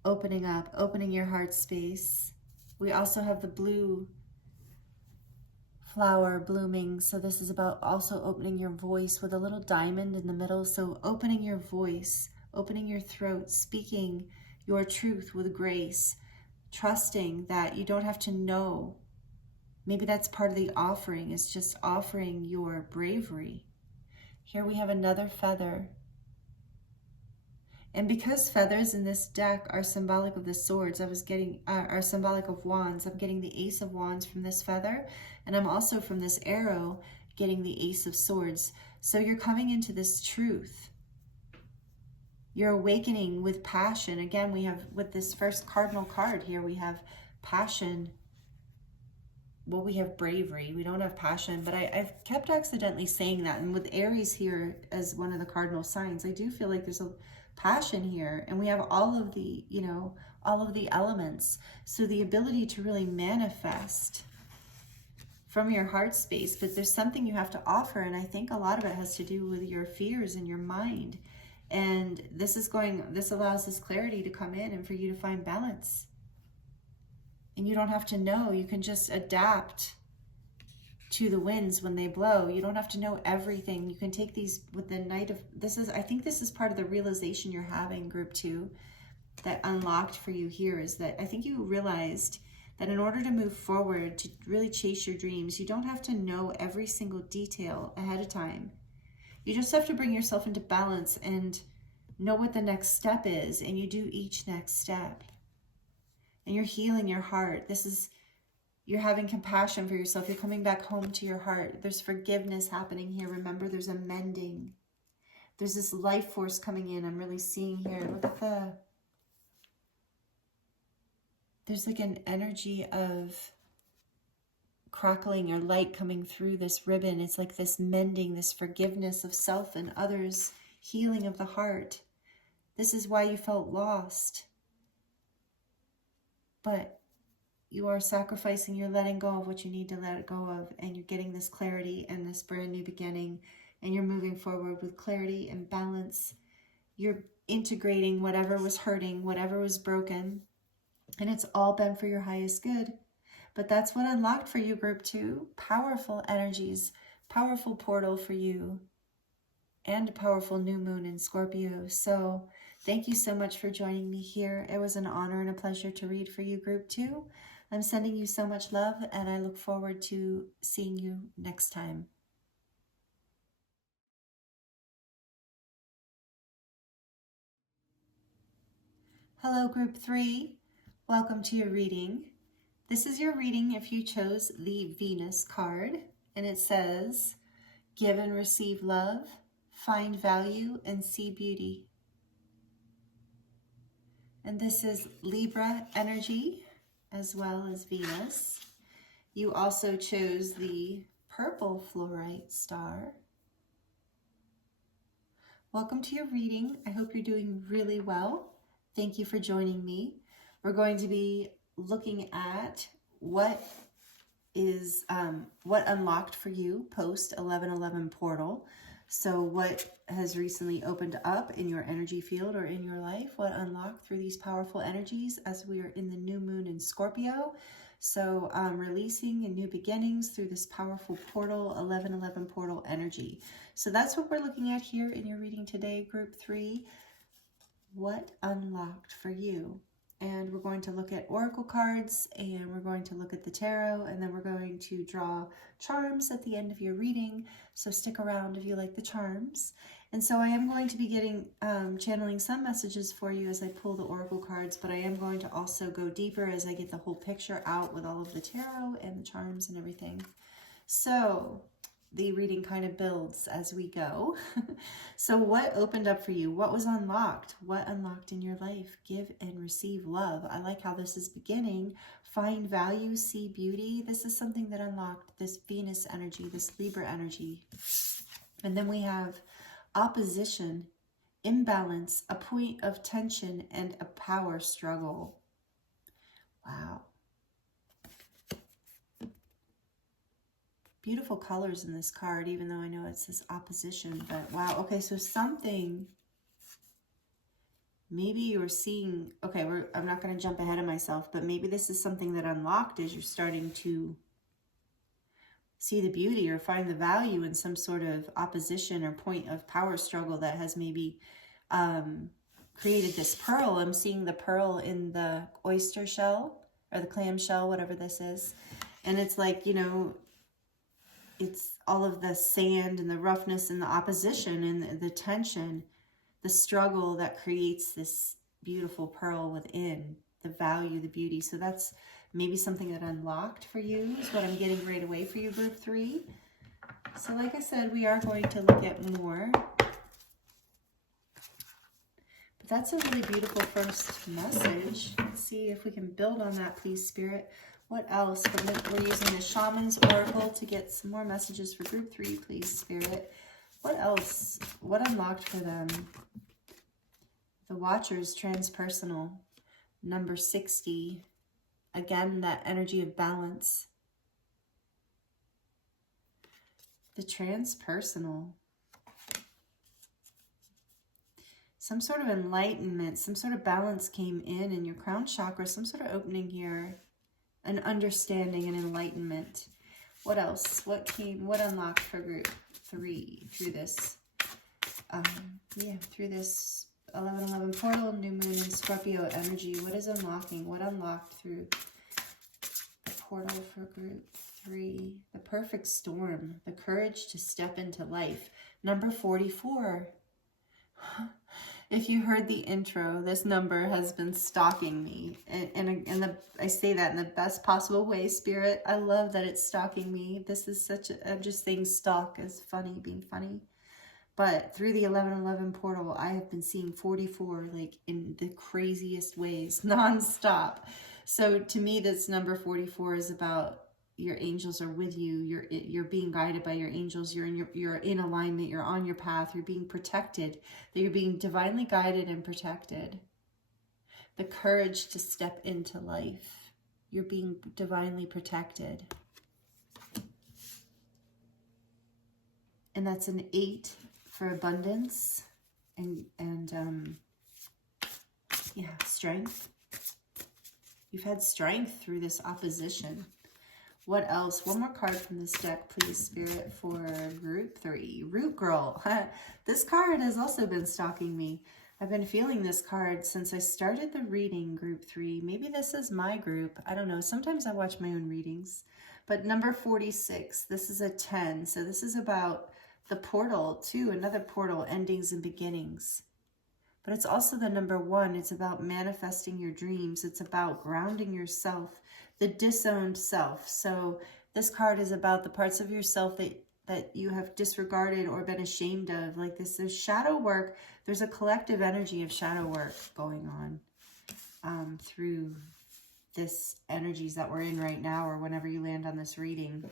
opening up, opening your heart space. We also have the blue flower blooming. So this is about also opening your voice with a little diamond in the middle. So opening your voice, opening your throat, speaking your truth with grace. Trusting that you don't have to know. Maybe that's part of the offering, is just offering your bravery. Here we have another feather. And because feathers in this deck are symbolic of the swords, are symbolic of wands, I'm getting the Ace of Wands from this feather. And I'm also from this arrow getting the Ace of Swords. So you're coming into this truth. You're awakening with passion. Again, we have, with this first cardinal card here, we have passion. Well, we have bravery. We don't have passion, but I've kept accidentally saying that. And with Aries here as one of the cardinal signs, I do feel like there's a passion here, and we have all of the, you know, all of the elements. So the ability to really manifest from your heart space, but there's something you have to offer, and I think a lot of it has to do with your fears and your mind. And this allows this clarity to come in and for you to find balance. And you don't have to know, you can just adapt to the winds when they blow. You don't have to know everything. You can take these with the night of, I think this is part of the realization you're having, group 2, that unlocked for you here, is that I think you realized that in order to move forward, to really chase your dreams, you don't have to know every single detail ahead of time. You just have to bring yourself into balance and know what the next step is, and you do each next step. And you're healing your heart. You're having compassion for yourself. You're coming back home to your heart. There's forgiveness happening here. Remember, there's a mending. There's this life force coming in. I'm really seeing here. Look at there's like an energy of crackling or light coming through this ribbon. It's like this mending, this forgiveness of self and others, healing of the heart. This is why you felt lost. But you are sacrificing, you're letting go of what you need to let go of, and you're getting this clarity and this brand new beginning, and you're moving forward with clarity and balance. You're integrating whatever was hurting, whatever was broken, and it's all been for your highest good. But that's what unlocked for you, group 2. Powerful energies, powerful portal for you, and a powerful new moon in Scorpio. So thank you so much for joining me here. It was an honor and a pleasure to read for you, group 2. I'm sending you so much love, and I look forward to seeing you next time. Hello, group 3. Welcome to your reading. This is your reading if you chose the Venus card, and it says, give and receive love, find value, and see beauty. And this is Libra energy, as well as Venus. You also chose the purple fluorite star. Welcome to your reading. I hope you're doing really well. Thank you for joining me. We're going to be looking at what unlocked for you post 11/11 portal. So what has recently opened up in your energy field or in your life, what unlocked through these powerful energies as we are in the new moon in Scorpio. So releasing and new beginnings through this powerful portal, 11/11 portal energy. So that's what we're looking at here in your reading today, group 3. What unlocked for you? And we're going to look at oracle cards, and we're going to look at the tarot, and then we're going to draw charms at the end of your reading. So stick around if you like the charms. And so I am going to be channeling some messages for you as I pull the oracle cards, but I am going to also go deeper as I get the whole picture out with all of the tarot and the charms and everything. So the reading kind of builds as we go. So what opened up for you? What was unlocked? What unlocked in your life? Give and receive love. I like how this is beginning. Find value, see beauty. This is something that unlocked this Venus energy, this Libra energy. And then we have opposition, imbalance, a point of tension, and a power struggle. Wow. Beautiful colors in this card, even though I know it says opposition, but wow. Okay, so something, maybe you're seeing, okay, I'm not going to jump ahead of myself, but maybe this is something that unlocked as you're starting to see the beauty or find the value in some sort of opposition or point of power struggle that has maybe created this pearl. I'm seeing the pearl in the oyster shell or the clam shell, whatever this is. And it's like, you know, it's all of the sand and the roughness and the opposition and the tension, the struggle that creates this beautiful pearl within, the value, the beauty. So that's maybe something that unlocked for you is what I'm getting right away for you, group 3. So like I said, we are going to look at more. But that's a really beautiful first message. Let's see if we can build on that, please, Spirit. What else? We're using the Shaman's Oracle to get some more messages for group 3, please, Spirit. What else? What unlocked for them? The Watchers, transpersonal. Number 60. Again, that energy of balance. The transpersonal. Some sort of enlightenment, some sort of balance came in your crown chakra, some sort of opening here, an understanding and enlightenment. What else? What unlocked for group 3 through this? Through this 11/11 portal, new moon in Scorpio energy. What is unlocking? What unlocked through the portal for group 3? The perfect storm, the courage to step into life. Number 44. If you heard the intro, this number has been stalking me. And I say that in the best possible way, Spirit. I love that it's stalking me. This is I'm just saying stalk is funny, being funny. But through the 11/11 portal, I have been seeing 44 like in the craziest ways, nonstop. So to me, this number 44 is about your angels are with you. You're being guided by your angels. You're in alignment. You're on your path. You're being protected. That you're being divinely guided and protected. The courage to step into life. You're being divinely protected. And that's an 8 for abundance and strength. You've had strength through this opposition. What else? One more card from this deck, please, Spirit, for group 3. Root Girl. This card has also been stalking me. I've been feeling this card since I started the reading, group 3. Maybe this is my group. I don't know. Sometimes I watch my own readings. But number 46, this is a 10. So this is about the portal, too. Another portal, endings and beginnings. But it's also the number 1. It's about manifesting your dreams. It's about grounding yourself, the disowned self. So this card is about the parts of yourself that you have disregarded or been ashamed of. Like this is shadow work. There's a collective energy of shadow work going on through this energies that we're in right now or whenever you land on this reading.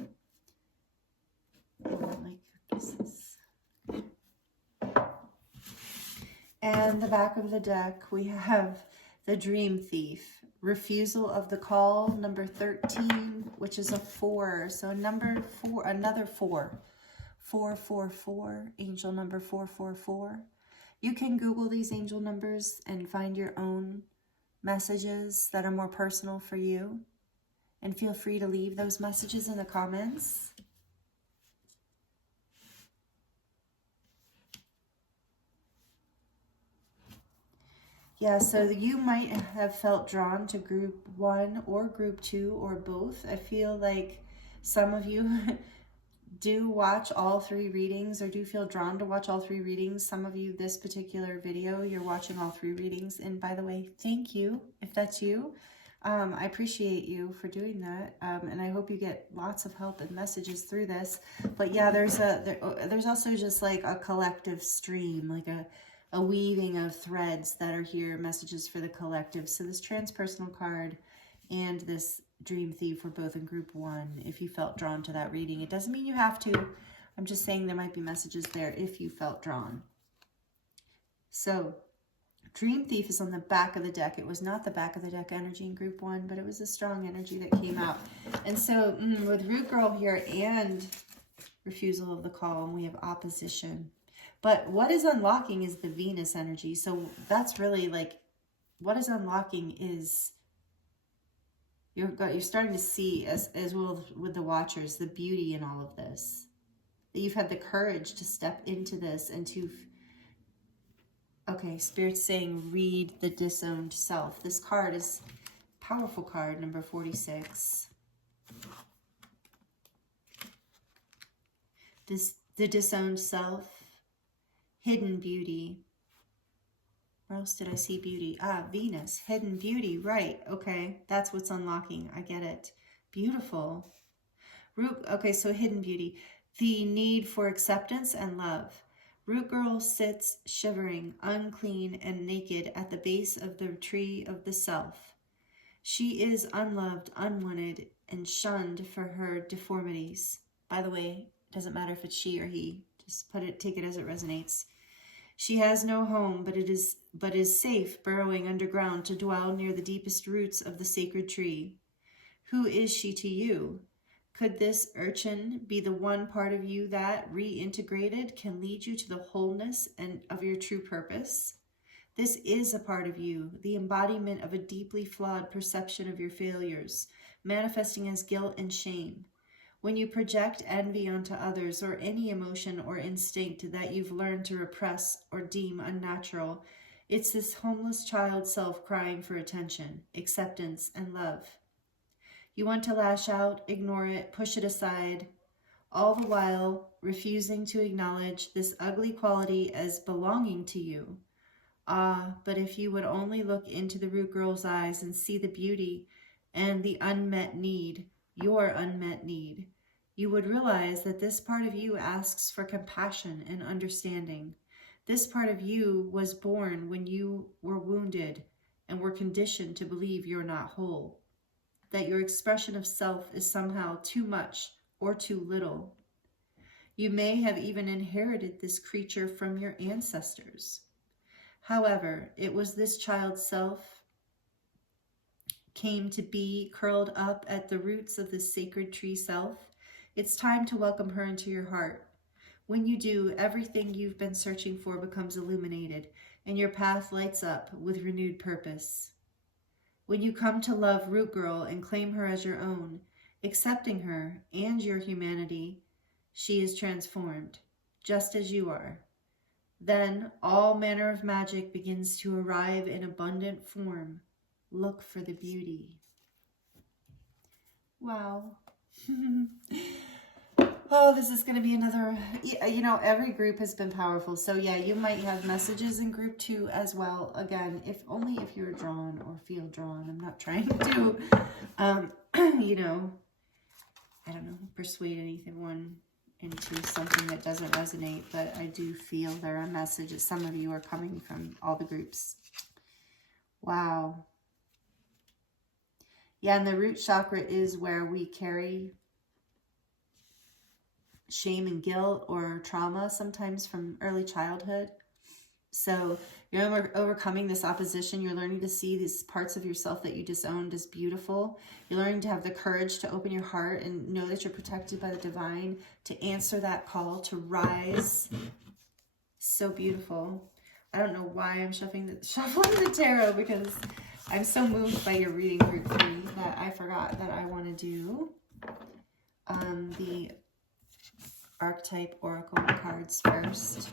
And the back of the deck, we have the Dream Thief. Refusal of the call, number 13, which is a 4. So number 4, another 4. 444, angel number 444. You can Google these angel numbers and find your own messages that are more personal for you. And feel free to leave those messages in the comments. Yeah, so you might have felt drawn to group 1 or group 2 or both. I feel like some of you do watch all 3 readings or do feel drawn to watch all 3 readings. Some of you, this particular video, you're watching all 3 readings. And by the way, thank you if that's you. I appreciate you for doing that. And I hope you get lots of help and messages through this. But yeah, there's also just like a collective stream, like a weaving of threads that are here, messages for the collective. So this transpersonal card and this Dream Thief were both in group 1 if you felt drawn to that reading. It doesn't mean you have to. I'm just saying there might be messages there if you felt drawn. So Dream Thief is on the back of the deck. It was not the back of the deck energy in group 1, but it was a strong energy that came out. And so with Root Girl here and refusal of the call, and we have opposition. But what is unlocking is the Venus energy. So that's really like, what is unlocking is you're starting to see, as well with the Watchers, the beauty in all of this. That you've had the courage to step into this and to, okay, Spirit's saying read the disowned self. This card is a powerful card, number 46. The disowned self. Hidden beauty. Where else did I see beauty? Ah, Venus. Hidden beauty. Right. Okay. That's what's unlocking. I get it. Beautiful. Okay, so hidden beauty. The need for acceptance and love. Root Girl sits shivering, unclean and naked at the base of the tree of the self. She is unloved, unwanted, and shunned for her deformities. By the way, it doesn't matter if it's she or he. Just take it as it resonates. She has no home, but is safe burrowing underground to dwell near the deepest roots of the sacred tree. Who is she to you? Could this urchin be the one part of you that, reintegrated, can lead you to the wholeness and of your true purpose? This is a part of you, the embodiment of a deeply flawed perception of your failures, manifesting as guilt and shame. When you project envy onto others or any emotion or instinct that you've learned to repress or deem unnatural, it's this homeless child self crying for attention, acceptance, and love. You want to lash out, ignore it, push it aside, all the while refusing to acknowledge this ugly quality as belonging to you. Ah, but if you would only look into the root girl's eyes and see the beauty and the unmet need, your unmet need, you would realize that this part of you asks for compassion and understanding. This part of you was born when you were wounded and were conditioned to believe you're not whole, that your expression of self is somehow too much or too little. You may have even inherited this creature from your ancestors. However, it was this child's self came to be curled up at the roots of the sacred tree self. It's time to welcome her into your heart. When you do, everything you've been searching for becomes illuminated, and your path lights up with renewed purpose. When you come to love Root Girl and claim her as your own, accepting her and your humanity, she is transformed, just as you are. Then all manner of magic begins to arrive in abundant form. Look for the beauty. Wow. Oh, this is going to be another, every group has been powerful. So yeah, you might have messages in group 2 as well. Again, only if you're drawn or feel drawn. I'm not trying to, I don't know, persuade anyone into something that doesn't resonate, but I do feel there are messages. Some of you are coming from all the groups. Wow. Yeah, and the root chakra is where we carry shame and guilt or trauma, sometimes from early childhood. So you're overcoming this opposition. You're learning to see these parts of yourself that you disowned as beautiful. You're learning to have the courage to open your heart and know that you're protected by the divine, to answer that call, to rise. So beautiful. I don't know why I'm shuffling the tarot, because I'm so moved by your reading, group 3, that I forgot that I want to do the archetype oracle cards first.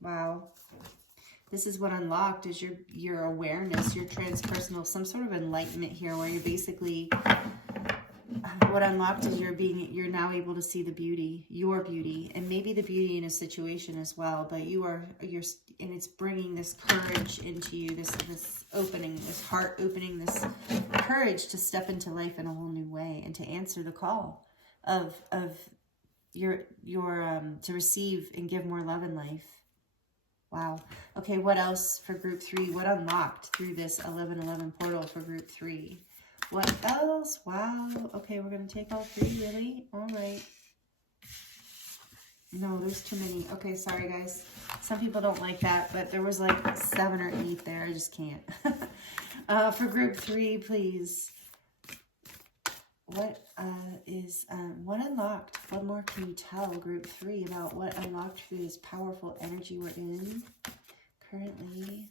Wow. This is what unlocked is your awareness, your transpersonal, some sort of enlightenment here, where you're basically, what unlocked is you're now able to see the beauty, your beauty, and maybe the beauty in a situation as well. But and it's bringing this courage into you, this opening, this heart opening, this courage to step into life in a whole new way and to answer the call of to receive and give more love in life. Wow. Okay, what else for group 3? What unlocked through this 1111 portal for group 3? What else? Wow. Okay, we're going to take all 3, really? All right. No, there's too many. Okay, sorry, guys. Some people don't like that, but there was like 7 or 8 there. I just can't. For group 3, please. What what unlocked? What more can you tell group 3 about what unlocked through this powerful energy we're in currently?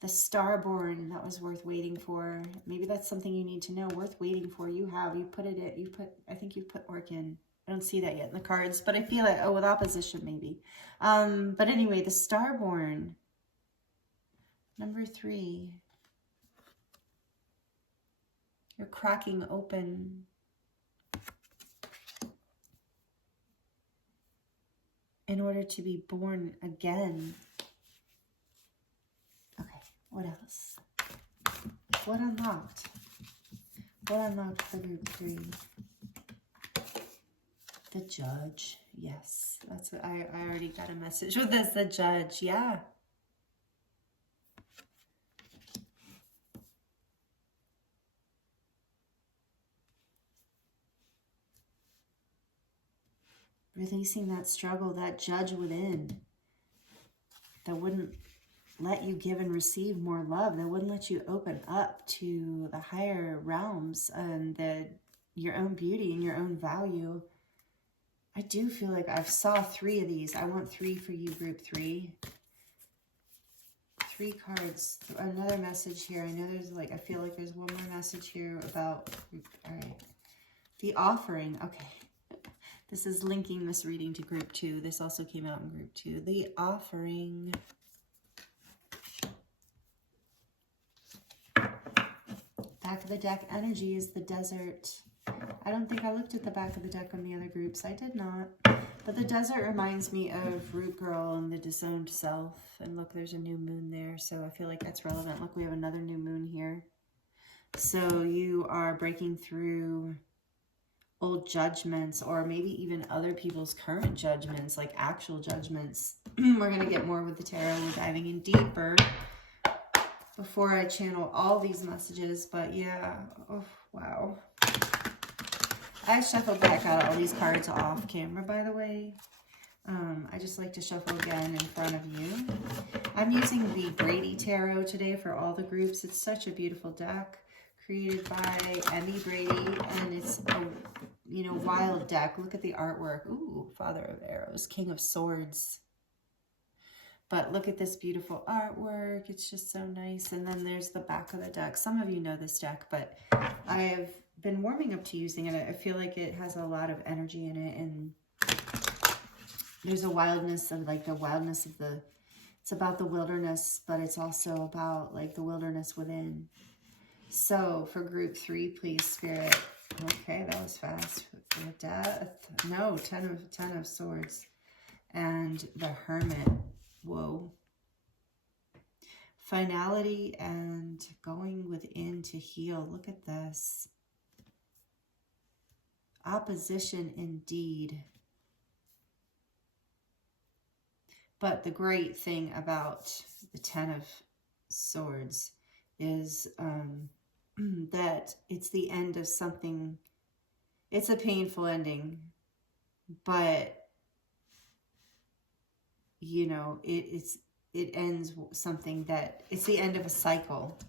The Starborn, that was worth waiting for. Maybe that's something you need to know, worth waiting for. I think you've put work in. I don't see that yet in the cards, but I feel like, with opposition maybe. But anyway, the Starborn, number 3. You're cracking open. In order to be born again. Okay, what else? What unlocked? What unlocked for group 3? The Judge. Yes, that's what I already got a message with this. The Judge, yeah. Releasing that struggle, that judge within. that wouldn't let you give and receive more love, that wouldn't let you open up to the higher realms and your own beauty and your own value. I do feel like I've saw 3 of these. I want 3 for you, group 3. 3 cards. Another message here. I know there's like, I feel like there's one more message here about, all right. The offering. Okay. This is linking this reading to group 2. This also came out in group 2. The offering. Back of the deck energy is the desert. I don't think I looked at the back of the deck on the other groups. I did not. But the desert reminds me of Root Girl and the disowned self. And look, there's a new moon there. So I feel like that's relevant. Look, we have another new moon here. So you are breaking through old judgments, or maybe even other people's current judgments, like actual judgments. We're going to get more with the tarot. We're diving in deeper before I channel all these messages. But yeah, oh, wow. I shuffled back out all these cards off camera, by the way. I just like to shuffle again in front of you. I'm using the Brady Tarot today for all the groups. It's such a beautiful deck created by Emmy Brady, and it's a, you know, wild deck. Look at the artwork. Ooh, Father of Arrows, King of Swords. But look at this beautiful artwork. It's just so nice. And then there's the back of the deck. Some of you know this deck, but I have been warming up to using it. I feel like it has a lot of energy in it, and there's a wildness of like the wildness of the, it's about the wilderness, but it's also about like the wilderness within. So for group 3, please, Spirit. Okay, that was fast. Death. No, 10 of Swords. And the Hermit. Whoa. Finality and going within to heal. Look at this. Opposition indeed. But the great thing about the 10 of Swords is that it's the end of something. It's a painful ending, but you know, it ends something that, it's the end of a cycle.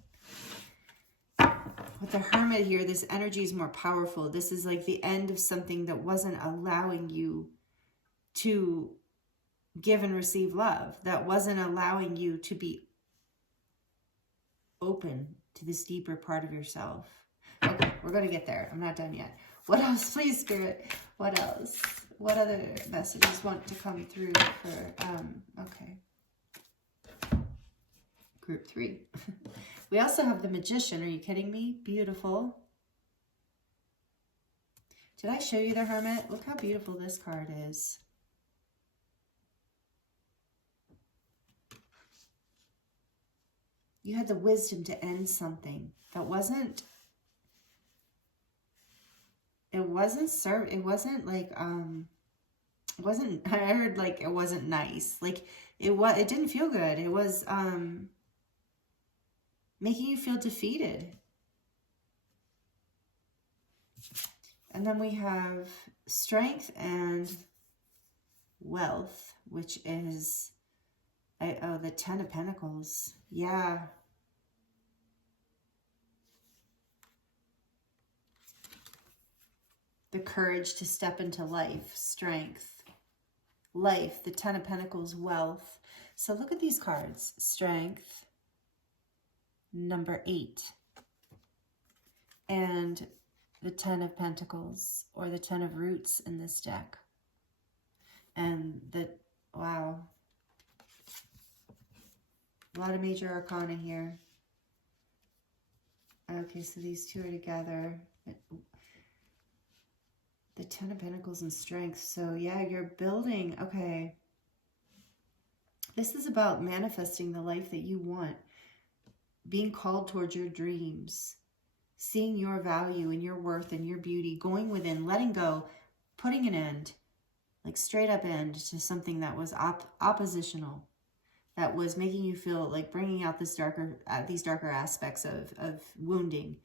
With the Hermit here, this energy is more powerful. This is like the end of something that wasn't allowing you to give and receive love, that wasn't allowing you to be open to this deeper part of yourself. Okay, we're going to get there. I'm not done yet. What else, please, Spirit? What else? What other messages want to come through for, okay. Group 3. We also have the Magician. Are you kidding me? Beautiful. Did I show you the Hermit? Look how beautiful this card is. You had the wisdom to end something that wasn't, it wasn't like, it wasn't, I heard like it wasn't nice. Like it didn't feel good. It was making you feel defeated. And then we have strength and wealth, which is, the 10 of Pentacles. Yeah. The courage to step into life, strength, life, the 10 of Pentacles, wealth. So look at these cards. Strength, number 8. And the 10 of Pentacles, or the 10 of Roots in this deck. And the, wow. A lot of major arcana here. Okay, so these two are together. The 10 of Pentacles and strength. So yeah, you're building. Okay. This is about manifesting the life that you want. Being called towards your dreams. Seeing your value and your worth and your beauty. Going within. Letting go. Putting an end. Like straight up end to something that was oppositional. That was making you feel like bringing out this these darker aspects of wounding.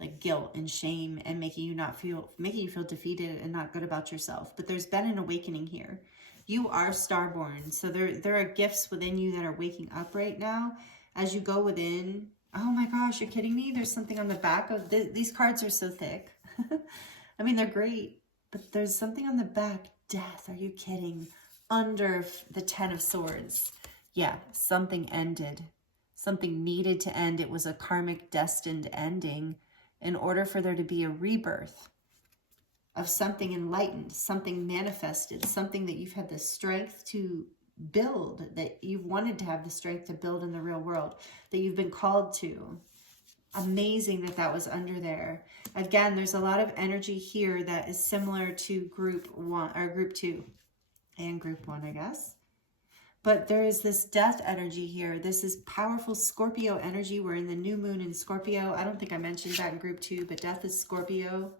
Like guilt and shame, and making you feel defeated and not good about yourself. But there's been an awakening here. You are starborn. So there are gifts within you that are waking up right now as you go within. Oh my gosh, you're kidding me? There's something on the back of these cards are so thick. I mean, they're great, but there's something on the back. Death. Are you kidding? Under the 10 of Swords. Yeah, something ended. Something needed to end. It was a karmic destined ending in order for there to be a rebirth of something enlightened, something manifested, something that you've had the strength to build, that you've wanted to have the strength to build in the real world, that you've been called to. Amazing that that was under there. Again, there's a lot of energy here that is similar to group 1 or group 2 and group 1, I guess. But there is this death energy here. This is powerful Scorpio energy. We're in the new moon in Scorpio. I don't think I mentioned that in group 2, but death is Scorpio.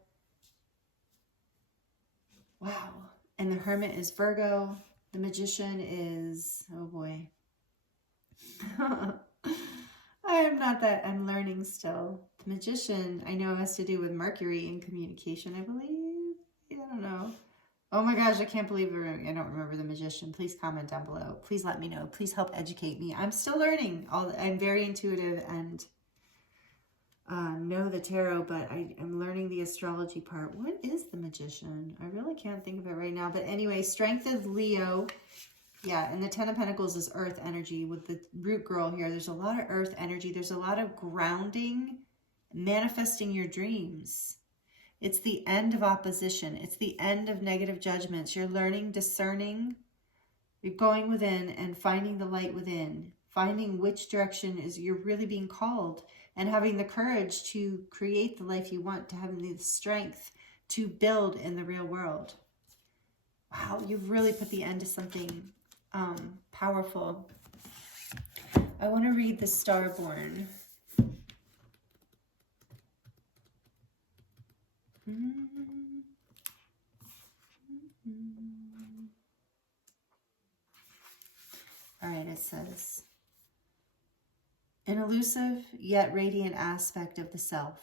Wow. And the Hermit is Virgo. The Magician is, oh boy. I'm learning still. The Magician, I know, has to do with Mercury in communication, I believe. I don't know. Oh my gosh, I can't believe I don't remember the Magician. Please comment down below. Please let me know. Please help educate me. I'm still learning. I'm very intuitive and know the tarot, but I am learning the astrology part. What is the Magician? I really can't think of it right now. But anyway, strength of Leo. Yeah, and the 10 of Pentacles is earth energy with the root girl here. There's a lot of earth energy. There's a lot of grounding, manifesting your dreams. It's the end of opposition. It's the end of negative judgments. You're learning, discerning. You're going within and finding the light within. Finding which direction is you're really being called. And having the courage to create the life you want. To have the strength to build in the real world. Wow, you've really put the end to something powerful. I want to read the Starborn. All right, it says, an elusive yet radiant aspect of the self.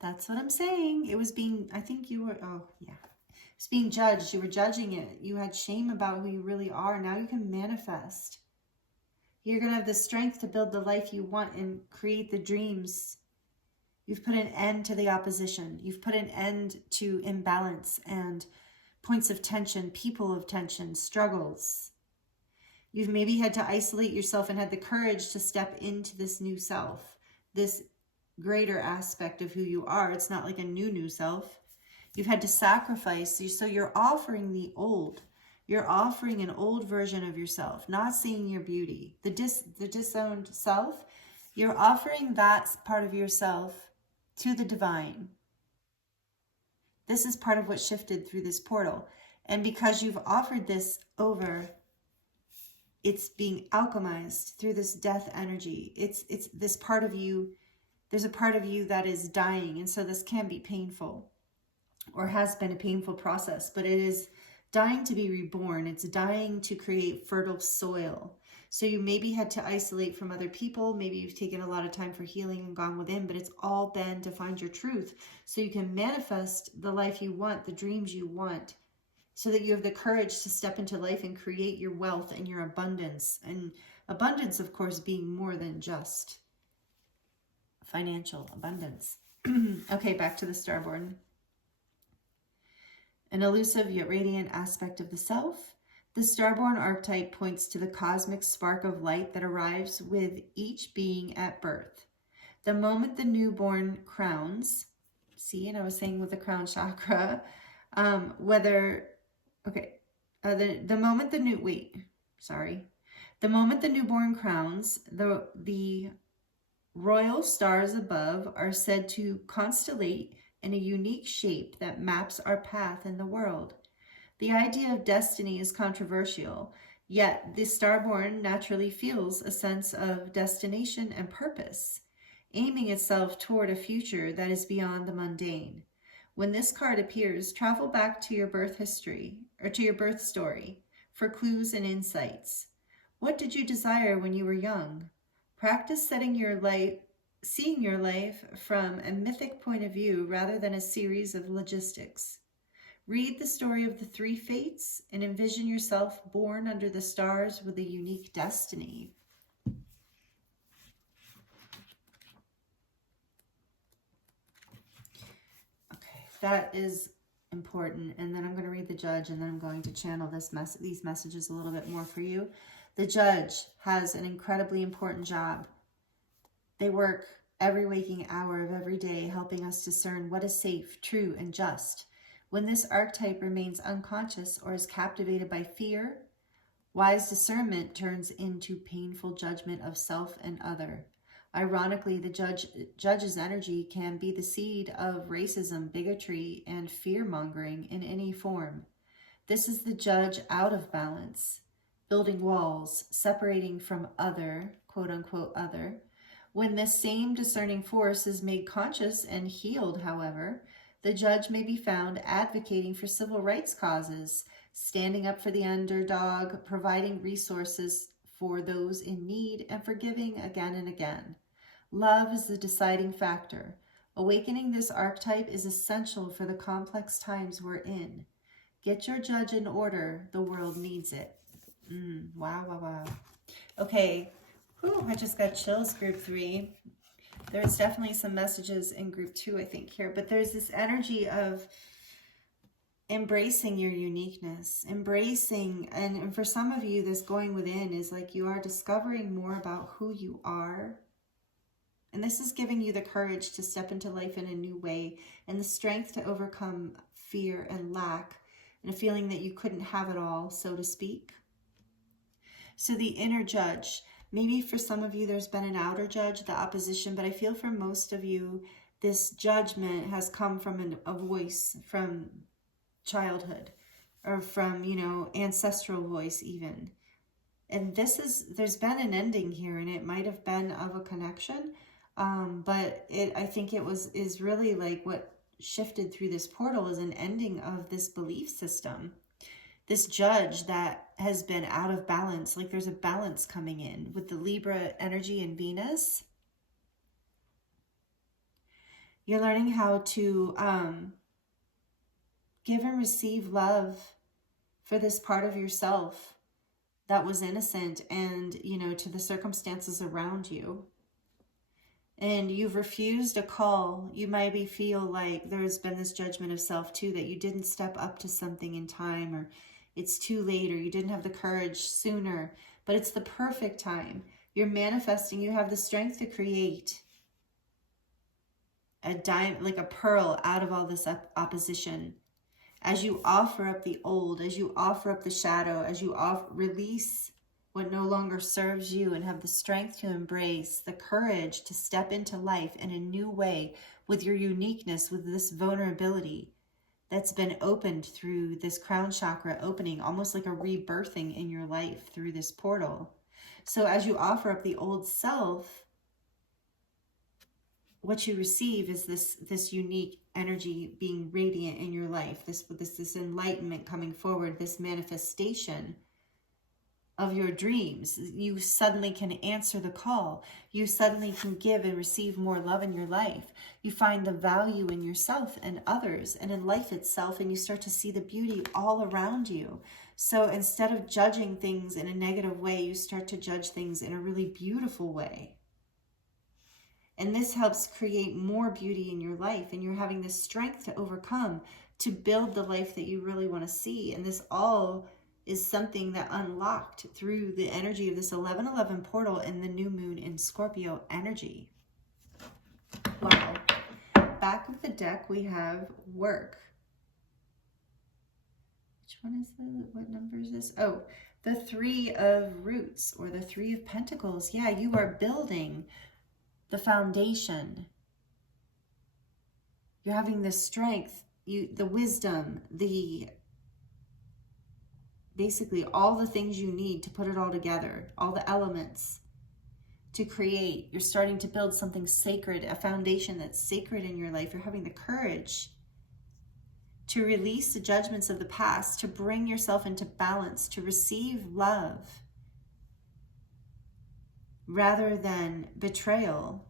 That's what I'm saying. It was being, I think you were, oh yeah. It's being judged. You were judging it. You had shame about who you really are. Now you can manifest. You're going to have the strength to build the life you want and create the dreams. You've put an end to the opposition. You've put an end to imbalance and points of tension, people of tension, struggles. You've maybe had to isolate yourself and had the courage to step into this new self, this greater aspect of who you are. It's not like a new self. You've had to sacrifice. So you're offering the old. You're offering an old version of yourself, not seeing your beauty. The disowned self, you're offering that part of yourself to the divine. This is part of what shifted through this portal. And because you've offered this over, it's being alchemized through this death energy. It's this part of you, there's a part of you that is dying. And so this can be painful, or has been a painful process, but it is dying to be reborn. It's dying to create fertile soil. So you maybe had to isolate from other people. Maybe you've taken a lot of time for healing and gone within, but it's all been to find your truth so you can manifest the life you want, the dreams you want, so that you have the courage to step into life and create your wealth and your abundance. And abundance, of course, being more than just financial abundance. Okay, back to the Starborn. An elusive yet radiant aspect of the self. The Starborn archetype points to the cosmic spark of light that arrives with each being at birth. The moment the newborn crowns, see, and I was saying with the crown chakra, the moment the newborn crowns, the royal stars above are said to constellate in a unique shape that maps our path in the world. The idea of destiny is controversial, yet the Starborn naturally feels a sense of destination and purpose, aiming itself toward a future that is beyond the mundane. When this card appears, travel back to your birth history, or to your birth story, for clues and insights. What did you desire when you were young? Practice seeing your life from a mythic point of view rather than a series of logistics. Read the story of the three fates and envision yourself born under the stars with a unique destiny. Okay, that is important. And then I'm going to read the Judge, and then I'm going to channel these messages a little bit more for you. The Judge has an incredibly important job. They work every waking hour of every day, helping us discern what is safe, true, and just. When this archetype remains unconscious or is captivated by fear, wise discernment turns into painful judgment of self and other. Ironically, the judge's energy can be the seed of racism, bigotry, and fear-mongering in any form. This is the Judge out of balance, building walls, separating from other, quote-unquote other. When this same discerning force is made conscious and healed, however, the Judge may be found advocating for civil rights causes, standing up for the underdog, providing resources for those in need, and forgiving again and again. Love is the deciding factor. Awakening this archetype is essential for the complex times we're in. Get your Judge in order. The world needs it. Wow, wow, wow. Okay. Whew, I just got chills, group 3. There's definitely some messages in group 2, I think, here. But there's this energy of embracing your uniqueness. Embracing, and for some of you, this going within is like you are discovering more about who you are. And this is giving you the courage to step into life in a new way and the strength to overcome fear and lack and a feeling that you couldn't have it all, so to speak. So the inner Judge. Maybe for some of you, there's been an outer Judge, the opposition, but I feel for most of you, this judgment has come from a voice from childhood or from, ancestral voice even. And there's been an ending here, and it might have been of a connection, but I think is really like what shifted through this portal is an ending of this belief system. This Judge that has been out of balance, like there's a balance coming in with the Libra energy and Venus. You're learning how to give and receive love for this part of yourself that was innocent and, to the circumstances around you. And you've refused a call. You maybe feel like there's been this judgment of self too, that you didn't step up to something in time, or it's too late, or you didn't have the courage sooner, but it's the perfect time. You're manifesting. You have the strength to create a diamond, like a pearl, out of all this opposition. As you offer up the old, as you offer up the shadow, as you release what no longer serves you and have the strength to embrace, the courage to step into life in a new way with your uniqueness, with this vulnerability that's been opened through this crown chakra opening, almost like a rebirthing in your life through this portal. So as you offer up the old self, what you receive is this unique energy being radiant in your life, this enlightenment coming forward, this manifestation of your dreams. You suddenly can answer the call. You suddenly can give and receive more love in your life. You find the value in yourself and others and in life itself, and you start to see the beauty all around you. So instead of judging things in a negative way, you start to judge things in a really beautiful way. And this helps create more beauty in your life, and you're having the strength to overcome, to build the life that you really want to see. And this all is something that unlocked through the energy of this 1111 portal and the new moon in Scorpio energy. Wow. Back of the deck, we have work. Which one is what number is this? Oh, the 3 of Roots, or the 3 of Pentacles. Yeah, you are building the foundation. You're having the strength, the wisdom, basically all the things you need to put it all together, all the elements to create. You're starting to build something sacred, a foundation that's sacred in your life. You're having the courage to release the judgments of the past, to bring yourself into balance, to receive love rather than betrayal.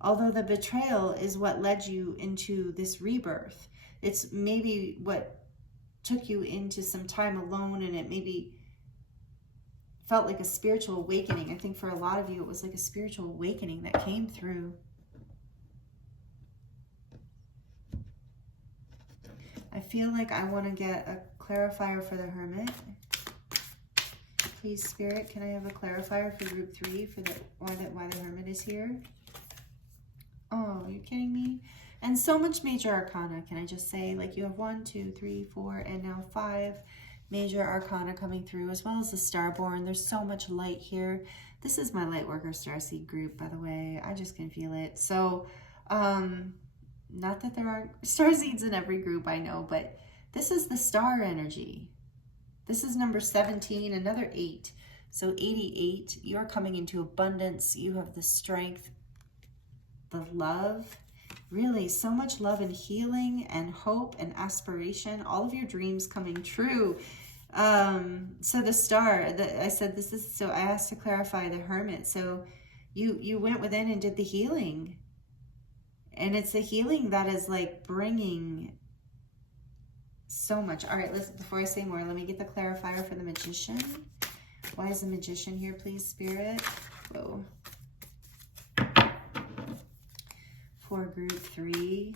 Although the betrayal is what led you into this rebirth. it's maybe what took you into some time alone, and it maybe felt like a spiritual awakening. I think for a lot of you, it was like a spiritual awakening that came through. I feel like I want to get a clarifier for the Hermit. Please, Spirit, can I have a clarifier for group 3 for why the Hermit is here? Oh, are you kidding me? And so much major arcana. Can I just say, like, you have 1, 2, 3, 4, and now 5 major arcana coming through, as well as the Starborn. There's so much light here. This is my Lightworker Starseed group, by the way. I just can feel it. So, not that there aren't starseeds in every group, I know, but this is the star energy. This is number 17, another 8. So 88, you're coming into abundance. You have the strength, the love, really so much love and healing and hope and aspiration, all of your dreams coming true. So the star, I said this is, so I asked to clarify the Hermit. So you went within and did the healing. And it's a healing that is like bringing so much. All right, let's, before I say more, let me get the clarifier for the Magician. Why is the Magician here, please, Spirit? Whoa. For group 3,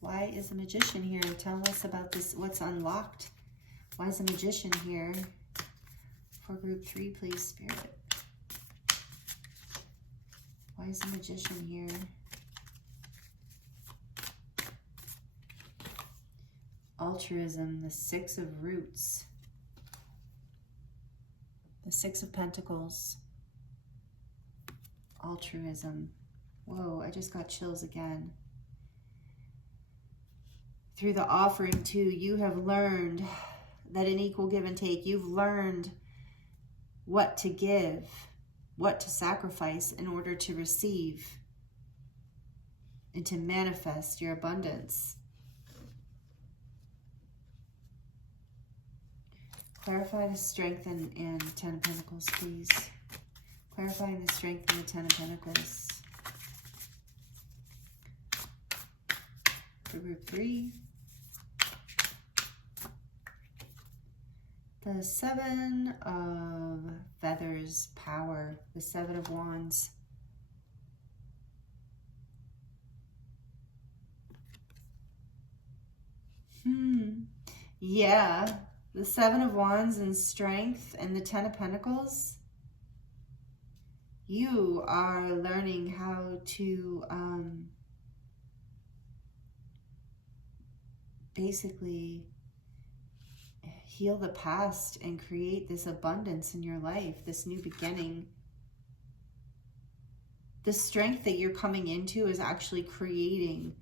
why is the Magician here? Tell us about this, what's unlocked. Why is the Magician here? For group 3, please, Spirit. Why is the Magician here? Altruism, the 6 of Roots. The 6 of Pentacles. Altruism. Whoa, I just got chills again. Through the offering too, you have learned that in equal give and take, you've learned what to give, what to sacrifice in order to receive and to manifest your abundance. Clarify the strength and 10 of Pentacles, please. Clarifying the strength in the 10 of Pentacles. For group 3. The 7 of Feathers, power. The 7 of Wands. Yeah. The 7 of Wands and strength and the 10 of Pentacles. You are learning how to basically heal the past and create this abundance in your life, this new beginning. The strength that you're coming into is actually creating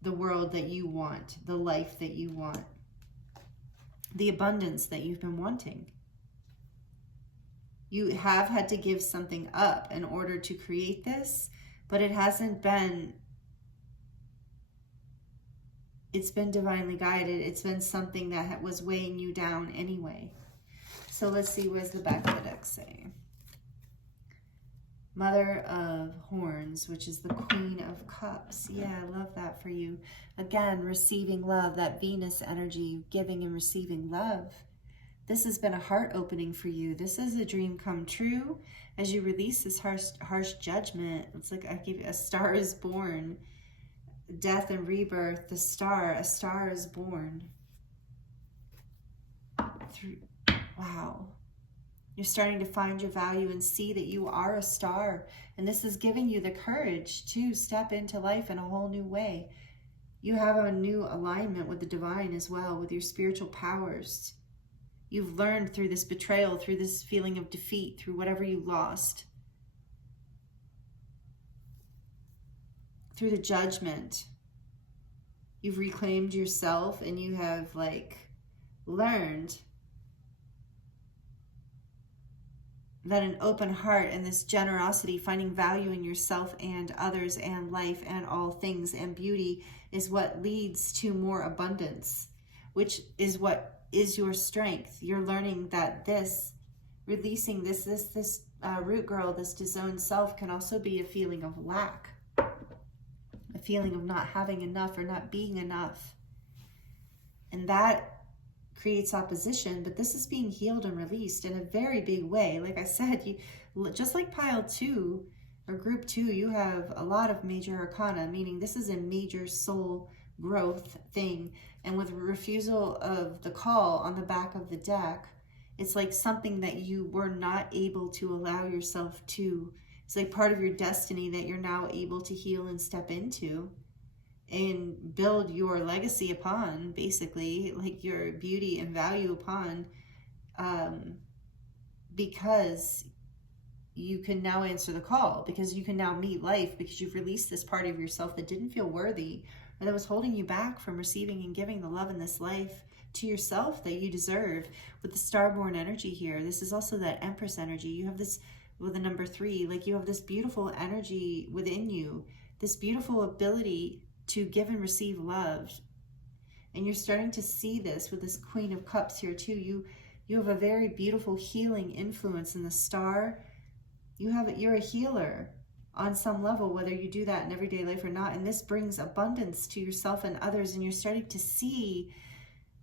the world that you want, the life that you want, the abundance that you've been wanting. You have had to give something up in order to create this, but it hasn't been, it's been divinely guided. It's been something that was weighing you down anyway. So let's see, what does the back of the deck say? Mother of Horns, which is the Queen of Cups. Yeah, I love that for you. Again, receiving love, that Venus energy, giving and receiving love. This has been a heart opening for you. This is a dream come true as you release this harsh judgment. It's like I give you, a star is born. Death and rebirth, the star, a star is born. Wow. You're starting to find your value and see that you are a star. And this is giving you the courage to step into life in a whole new way. You have a new alignment with the divine as well, with your spiritual powers. You've learned through this betrayal, through this feeling of defeat, through whatever you lost. Through the judgment. You've reclaimed yourself and you have learned that an open heart and this generosity, finding value in yourself and others and life and all things and beauty is what leads to more abundance, which is what is your strength. You're learning that this, releasing this root girl, this disowned self can also be a feeling of lack, a a feeling of not having enough or not being enough. And that creates opposition, but this is being healed and released in a very big way. Like I said, just like pile 2 or group 2, you have a lot of major arcana, meaning this is a major soul growth thing. And with refusal of the call on the back of the deck, it's like something that you were not able to allow yourself to. It's like part of your destiny that you're now able to heal and step into and build your legacy upon, basically, like your beauty and value upon, because you can now answer the call, because you can now meet life, because you've released this part of yourself that didn't feel worthy, or that was holding you back from receiving and giving the love in this life to yourself that you deserve. With the starborn energy here, this is also that Empress energy. You have this with the number 3, like you have this beautiful energy within you, this beautiful ability to give and receive love. And you're starting to see this with this Queen of Cups here too. You have a very beautiful healing influence in the star. You're a healer on some level, whether you do that in everyday life or not. And this brings abundance to yourself and others. And you're starting to see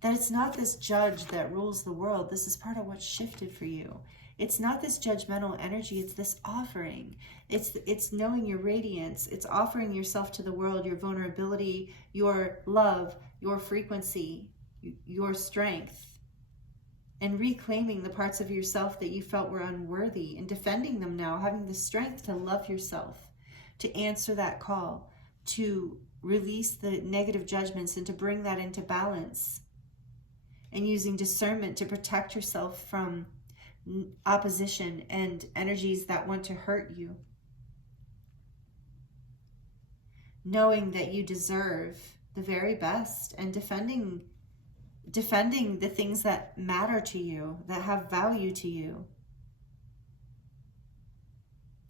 that it's not this judge that rules the world. This is part of what shifted for you. It's not this judgmental energy. It's this offering. It's knowing your radiance. It's offering yourself to the world, your vulnerability, your love, your frequency, your strength, and reclaiming the parts of yourself that you felt were unworthy and defending them now, having the strength to love yourself, to answer that call, to release the negative judgments and to bring that into balance, and using discernment to protect yourself from opposition and energies that want to hurt you. Knowing that you deserve the very best and defending the things that matter to you, that have value to you.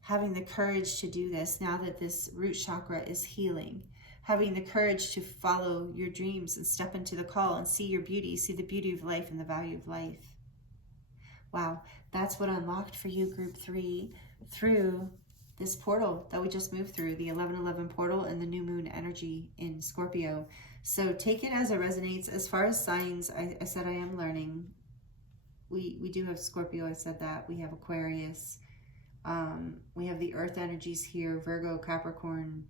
Having the courage to do this now that this root chakra is healing. Having the courage to follow your dreams and step into the call and see your beauty, see the beauty of life and the value of life. Wow, that's what unlocked for you, group 3, through this portal that we just moved through, the 1111 portal and the new moon energy in Scorpio. So take it as it resonates. As far as signs, I said I am learning. We do have Scorpio, I said that. We have Aquarius. We have the earth energies here, Virgo, Capricorn,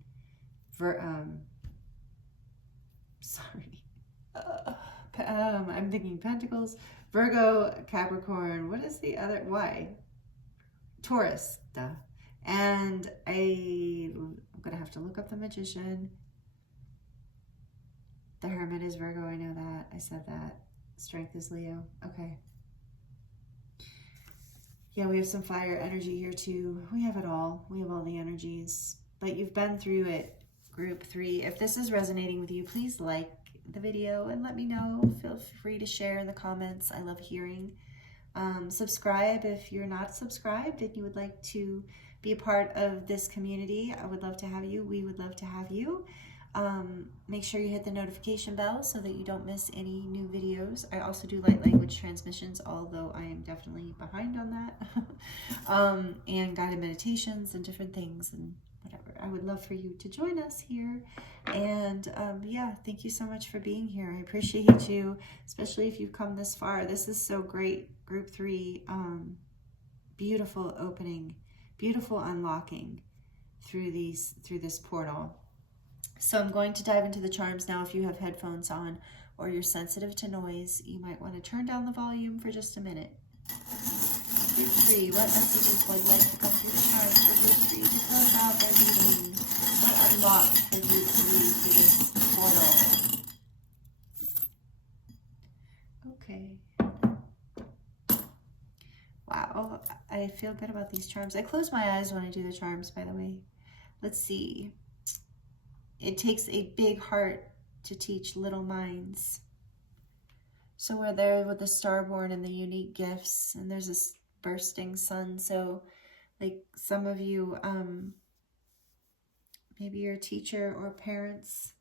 I'm thinking Pentacles, Virgo, Capricorn, what is the other, why? Taurus, duh. And I'm gonna have to look up the Magician. The Hermit is Virgo, I know that, I said that. Strength is Leo, okay. Yeah, we have some fire energy here too. We have it all. We have all the energies, but you've been through it, group 3. If this is resonating with you, please like the video and let me know. Feel free to share in the comments. I love hearing. Subscribe if you're not subscribed and you would like to be a part of this community. I would love to have you. We would love to have you. Make sure you hit the notification bell so that you don't miss any new videos. I also do light language transmissions, although I am definitely behind on that. And guided meditations and different things and whatever. I would love for you to join us here. And yeah, thank you so much for being here. I appreciate you, especially if you've come this far. This is so great. Group 3, beautiful opening, beautiful unlocking through this portal. So I'm going to dive into the charms now. If you have headphones on or you're sensitive to noise, you might want to turn down the volume for just a minute. Group 3, what messages would like to come through the charms for group 3 to close out their reading? What unlocks for group 3 through this portal? Okay. Wow, I feel good about these charms. I close my eyes when I do the charms, by the way. Let's see. It takes a big heart to teach little minds. So we're there with the starborn and the unique gifts, and there's this bursting sun. So like some of you, maybe you're a teacher or parents.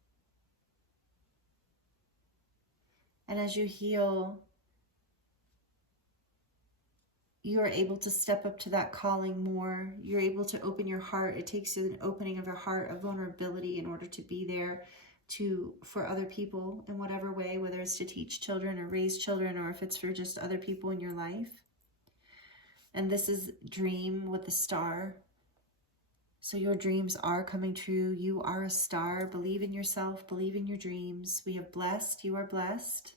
And as you heal, you're able to step up to that calling more. You're able to open your heart. It takes an opening of your heart, a vulnerability in order to be there for other people in whatever way, whether it's to teach children or raise children, or if it's for just other people in your life. And this is dream with the star. So your dreams are coming true. You are a star. Believe in yourself. Believe in your dreams. We have blessed. You are blessed.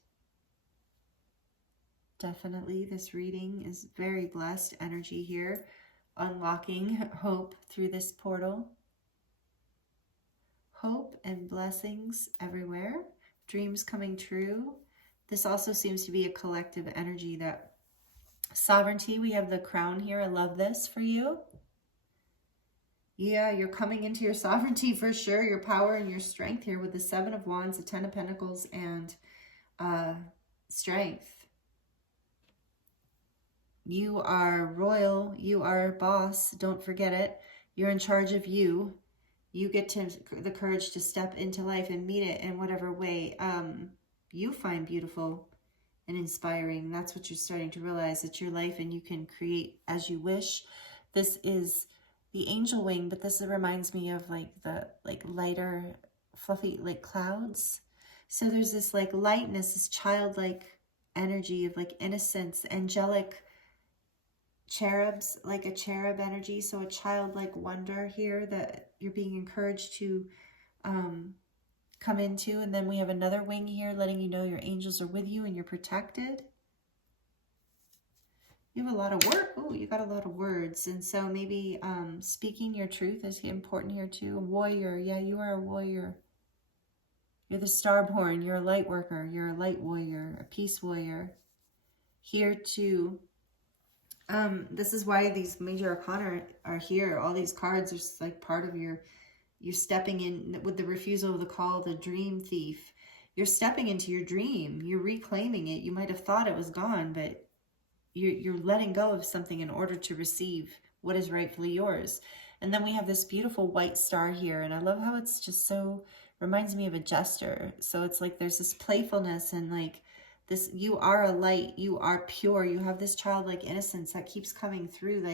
Definitely, this reading is very blessed energy here. Unlocking hope through this portal. Hope and blessings everywhere. Dreams coming true. This also seems to be a collective energy. That sovereignty, we have the crown here. I love this for you. Yeah, you're coming into your sovereignty for sure. Your power and your strength here with the 7 of Wands, the 10 of Pentacles, and strength. You are royal. You are boss. Don't forget it. You're in charge of you. You get the courage to step into life and meet it in whatever way you find beautiful and inspiring. That's what you're starting to realize. It's your life and you can create as you wish. This is the angel wing, but this reminds me of the lighter, fluffy clouds. So there's this lightness, this childlike energy of innocence, angelic cherubs, like a cherub energy. So a childlike wonder here that you're being encouraged to come into. And then we have another wing here letting you know your angels are with you and you're protected. You have a lot of work. Oh, you got a lot of words. And so maybe speaking your truth is important here too. A warrior. Yeah, you are a warrior. You're the starborn. You're a light worker. You're a light warrior, a peace warrior. Here to, this is why these major arcana are here. All these cards are just part of you're stepping in with the refusal of the call, the dream thief. You're stepping into your dream. You're reclaiming it. You might have thought it was gone, but you're letting go of something in order to receive what is rightfully yours. And then we have this beautiful white star here. And I love how it's just so, reminds me of a jester. So it's there's this playfulness and this, you are a light, you are pure. You have this childlike innocence that keeps coming through,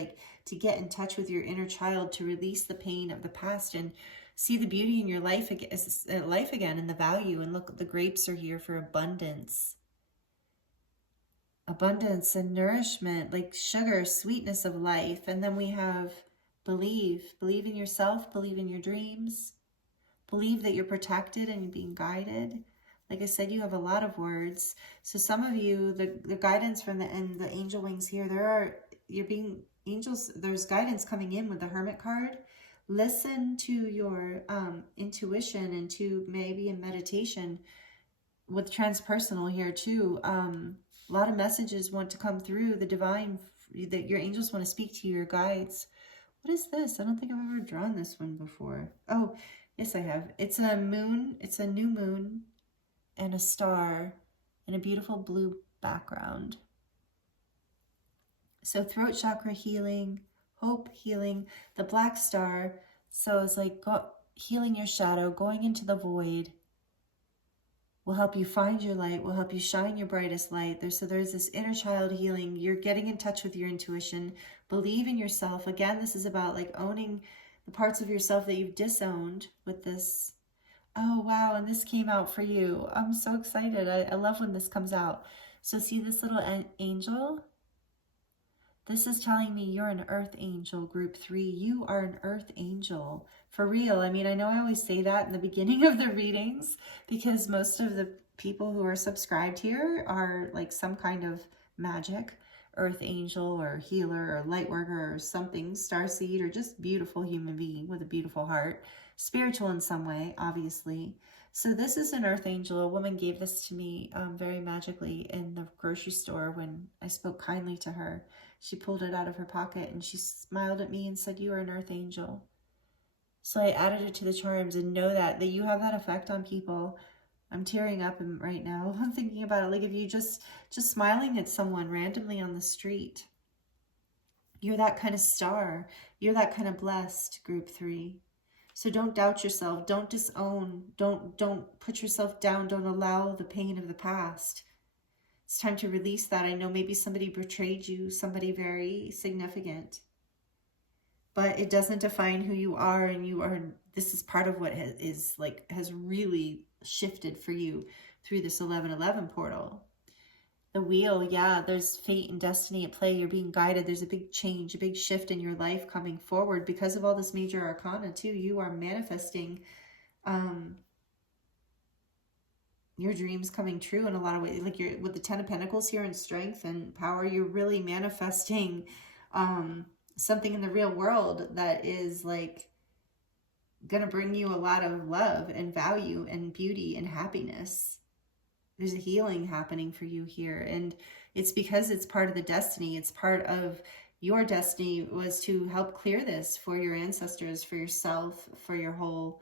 to get in touch with your inner child, to release the pain of the past and see the beauty in your life again and the value. And look, the grapes are here for abundance. Abundance and nourishment, sugar, sweetness of life. And then we have believe in yourself, believe in your dreams, believe that you're protected and you're being guided. Like I said, you have a lot of words. So some of you, the guidance from the angel wings here, there's guidance coming in with the Hermit card. Listen to your intuition and to maybe in meditation with transpersonal here too. A lot of messages want to come through the divine, that your angels want to speak to you, your guides. What is this? I don't think I've ever drawn this one before. Oh, yes, I have. It's a moon. It's a new moon and a star and a beautiful blue background. So throat chakra healing, hope healing, the black star. So it's healing your shadow, going into the void. Will help you find your light, will help you shine your brightest light. There's this inner child healing. You're getting in touch with your intuition. Believe in yourself. Again, this is about owning the parts of yourself that you've disowned with this. Oh, wow, and this came out for you. I'm so excited. I love when this comes out. So see this little angel? This is telling me you're an earth angel, group 3. You are an earth angel. For real. I mean, I know I always say that in the beginning of the readings because most of the people who are subscribed here are some kind of magic, earth angel or healer or light worker or something, starseed, or just beautiful human being with a beautiful heart. Spiritual in some way, obviously. So this is an earth angel. A woman gave this to me very magically in the grocery store when I spoke kindly to her. She pulled it out of her pocket and she smiled at me and said, "You are an earth angel." So I added it to the charms, and know that you have that effect on people. I'm tearing up right now. I'm thinking about it. If you just smiling at someone randomly on the street, you're that kind of star. You're that kind of blessed, group 3. So don't doubt yourself. Don't disown. Don't put yourself down. Don't allow the pain of the past It's time to release that. I know maybe somebody betrayed you, somebody very significant, but it doesn't define who you are, and you are, this is part of what has really shifted for you through this 1111 portal. The wheel, yeah, there's fate and destiny at play. You're being guided. There's a big change, a big shift in your life coming forward because of all this major arcana too. You are manifesting your dreams coming true in a lot of ways. Like you're with the 10 of Pentacles here in strength and power, you're really manifesting something in the real world that is like gonna bring you a lot of love and value and beauty and happiness. There's a healing happening for you here, and it's because it's part of the destiny. It's part of your destiny was to help clear this for your ancestors, for yourself, for your whole,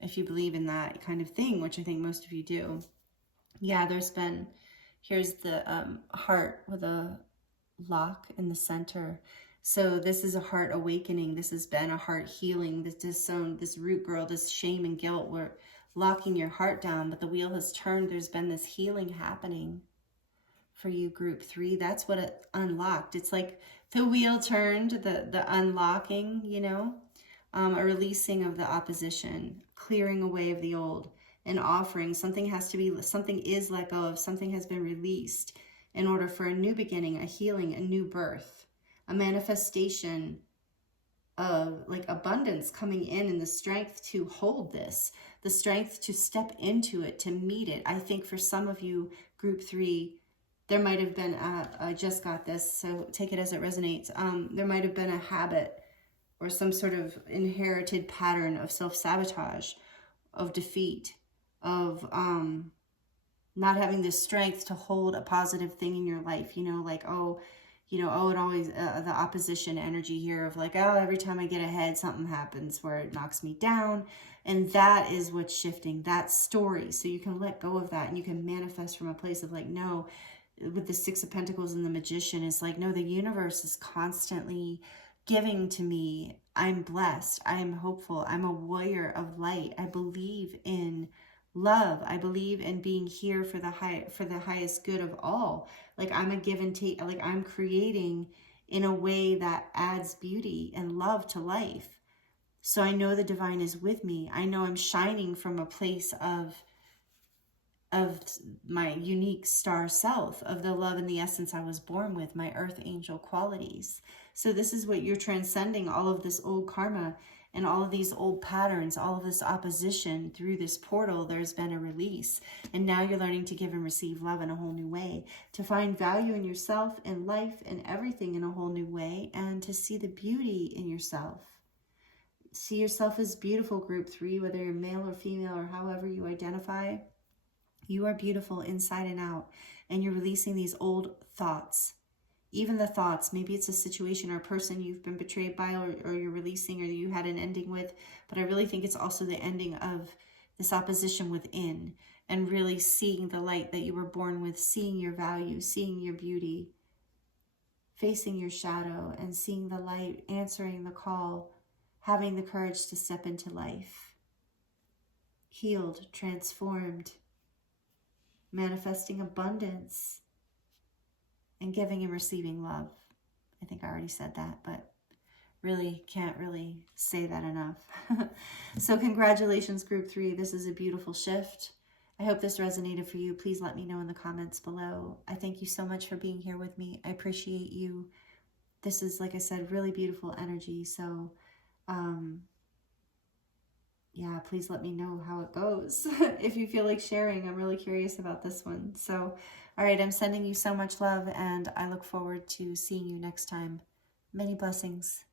if you believe in that kind of thing, which I think most of you do. Yeah, there's been, here's the heart with a lock in the center. So this is a heart awakening. This has been a heart healing. This disowned, this root girl, this shame and guilt were locking your heart down, but the wheel has turned. There's been this healing happening for you, group 3. That's what it unlocked. It's like the wheel turned, the unlocking, you know, a releasing of the opposition, clearing away of the old, an offering. Something has to be, something is let go of, something has been released in order for a new beginning, a healing, a new birth, a manifestation of like abundance coming in and the strength to hold this, the strength to step into it, to meet it. I think for some of you, group 3, there might have been, I just got this, so take it as it resonates. There might have been a habit or some sort of inherited pattern of self-sabotage, of defeat, of not having the strength to hold a positive thing in your life, you know, like, oh, you know, oh, it always, the opposition energy here of like, oh, every time I get ahead, something happens where it knocks me down. And that is what's shifting, that story. So you can let go of that and you can manifest from a place of like, no, with the 6 of Pentacles and the Magician, it's like, no, the universe is constantly giving to me. I'm blessed. I'm hopeful. I'm a warrior of light. I believe in love. I believe in being here for the highest good of all. Like I'm a give and take, like I'm creating in a way that adds beauty and love to life. So I know the divine is with me. I know I'm shining from a place of my unique star self, of the love and the essence I was born with, my earth angel qualities. So this is what you're transcending, all of this old karma and all of these old patterns, all of this opposition. Through this portal, there's been a release. And now you're learning to give and receive love in a whole new way, to find value in yourself and life and everything in a whole new way, and to see the beauty in yourself. See yourself as beautiful, group 3, whether you're male or female or however you identify. You are beautiful inside and out, and you're releasing these old thoughts. Even the thoughts, maybe it's a situation or a person you've been betrayed by, or you're releasing, or you had an ending with, but I really think it's also the ending of this opposition within, and really seeing the light that you were born with, seeing your value, seeing your beauty, facing your shadow, and seeing the light, answering the call, having the courage to step into life. Healed, transformed, manifesting abundance, and giving and receiving love. I think I already said that, but really can't really say that enough. So congratulations, group 3. This is a beautiful shift. I hope this resonated for you. Please let me know in the comments below. I thank you so much for being here with me. I appreciate you. This is, like I said, really beautiful energy. So yeah, please let me know how it goes. If you feel like sharing, I'm really curious about this one. So, all right, I'm sending you so much love, and I look forward to seeing you next time. Many blessings.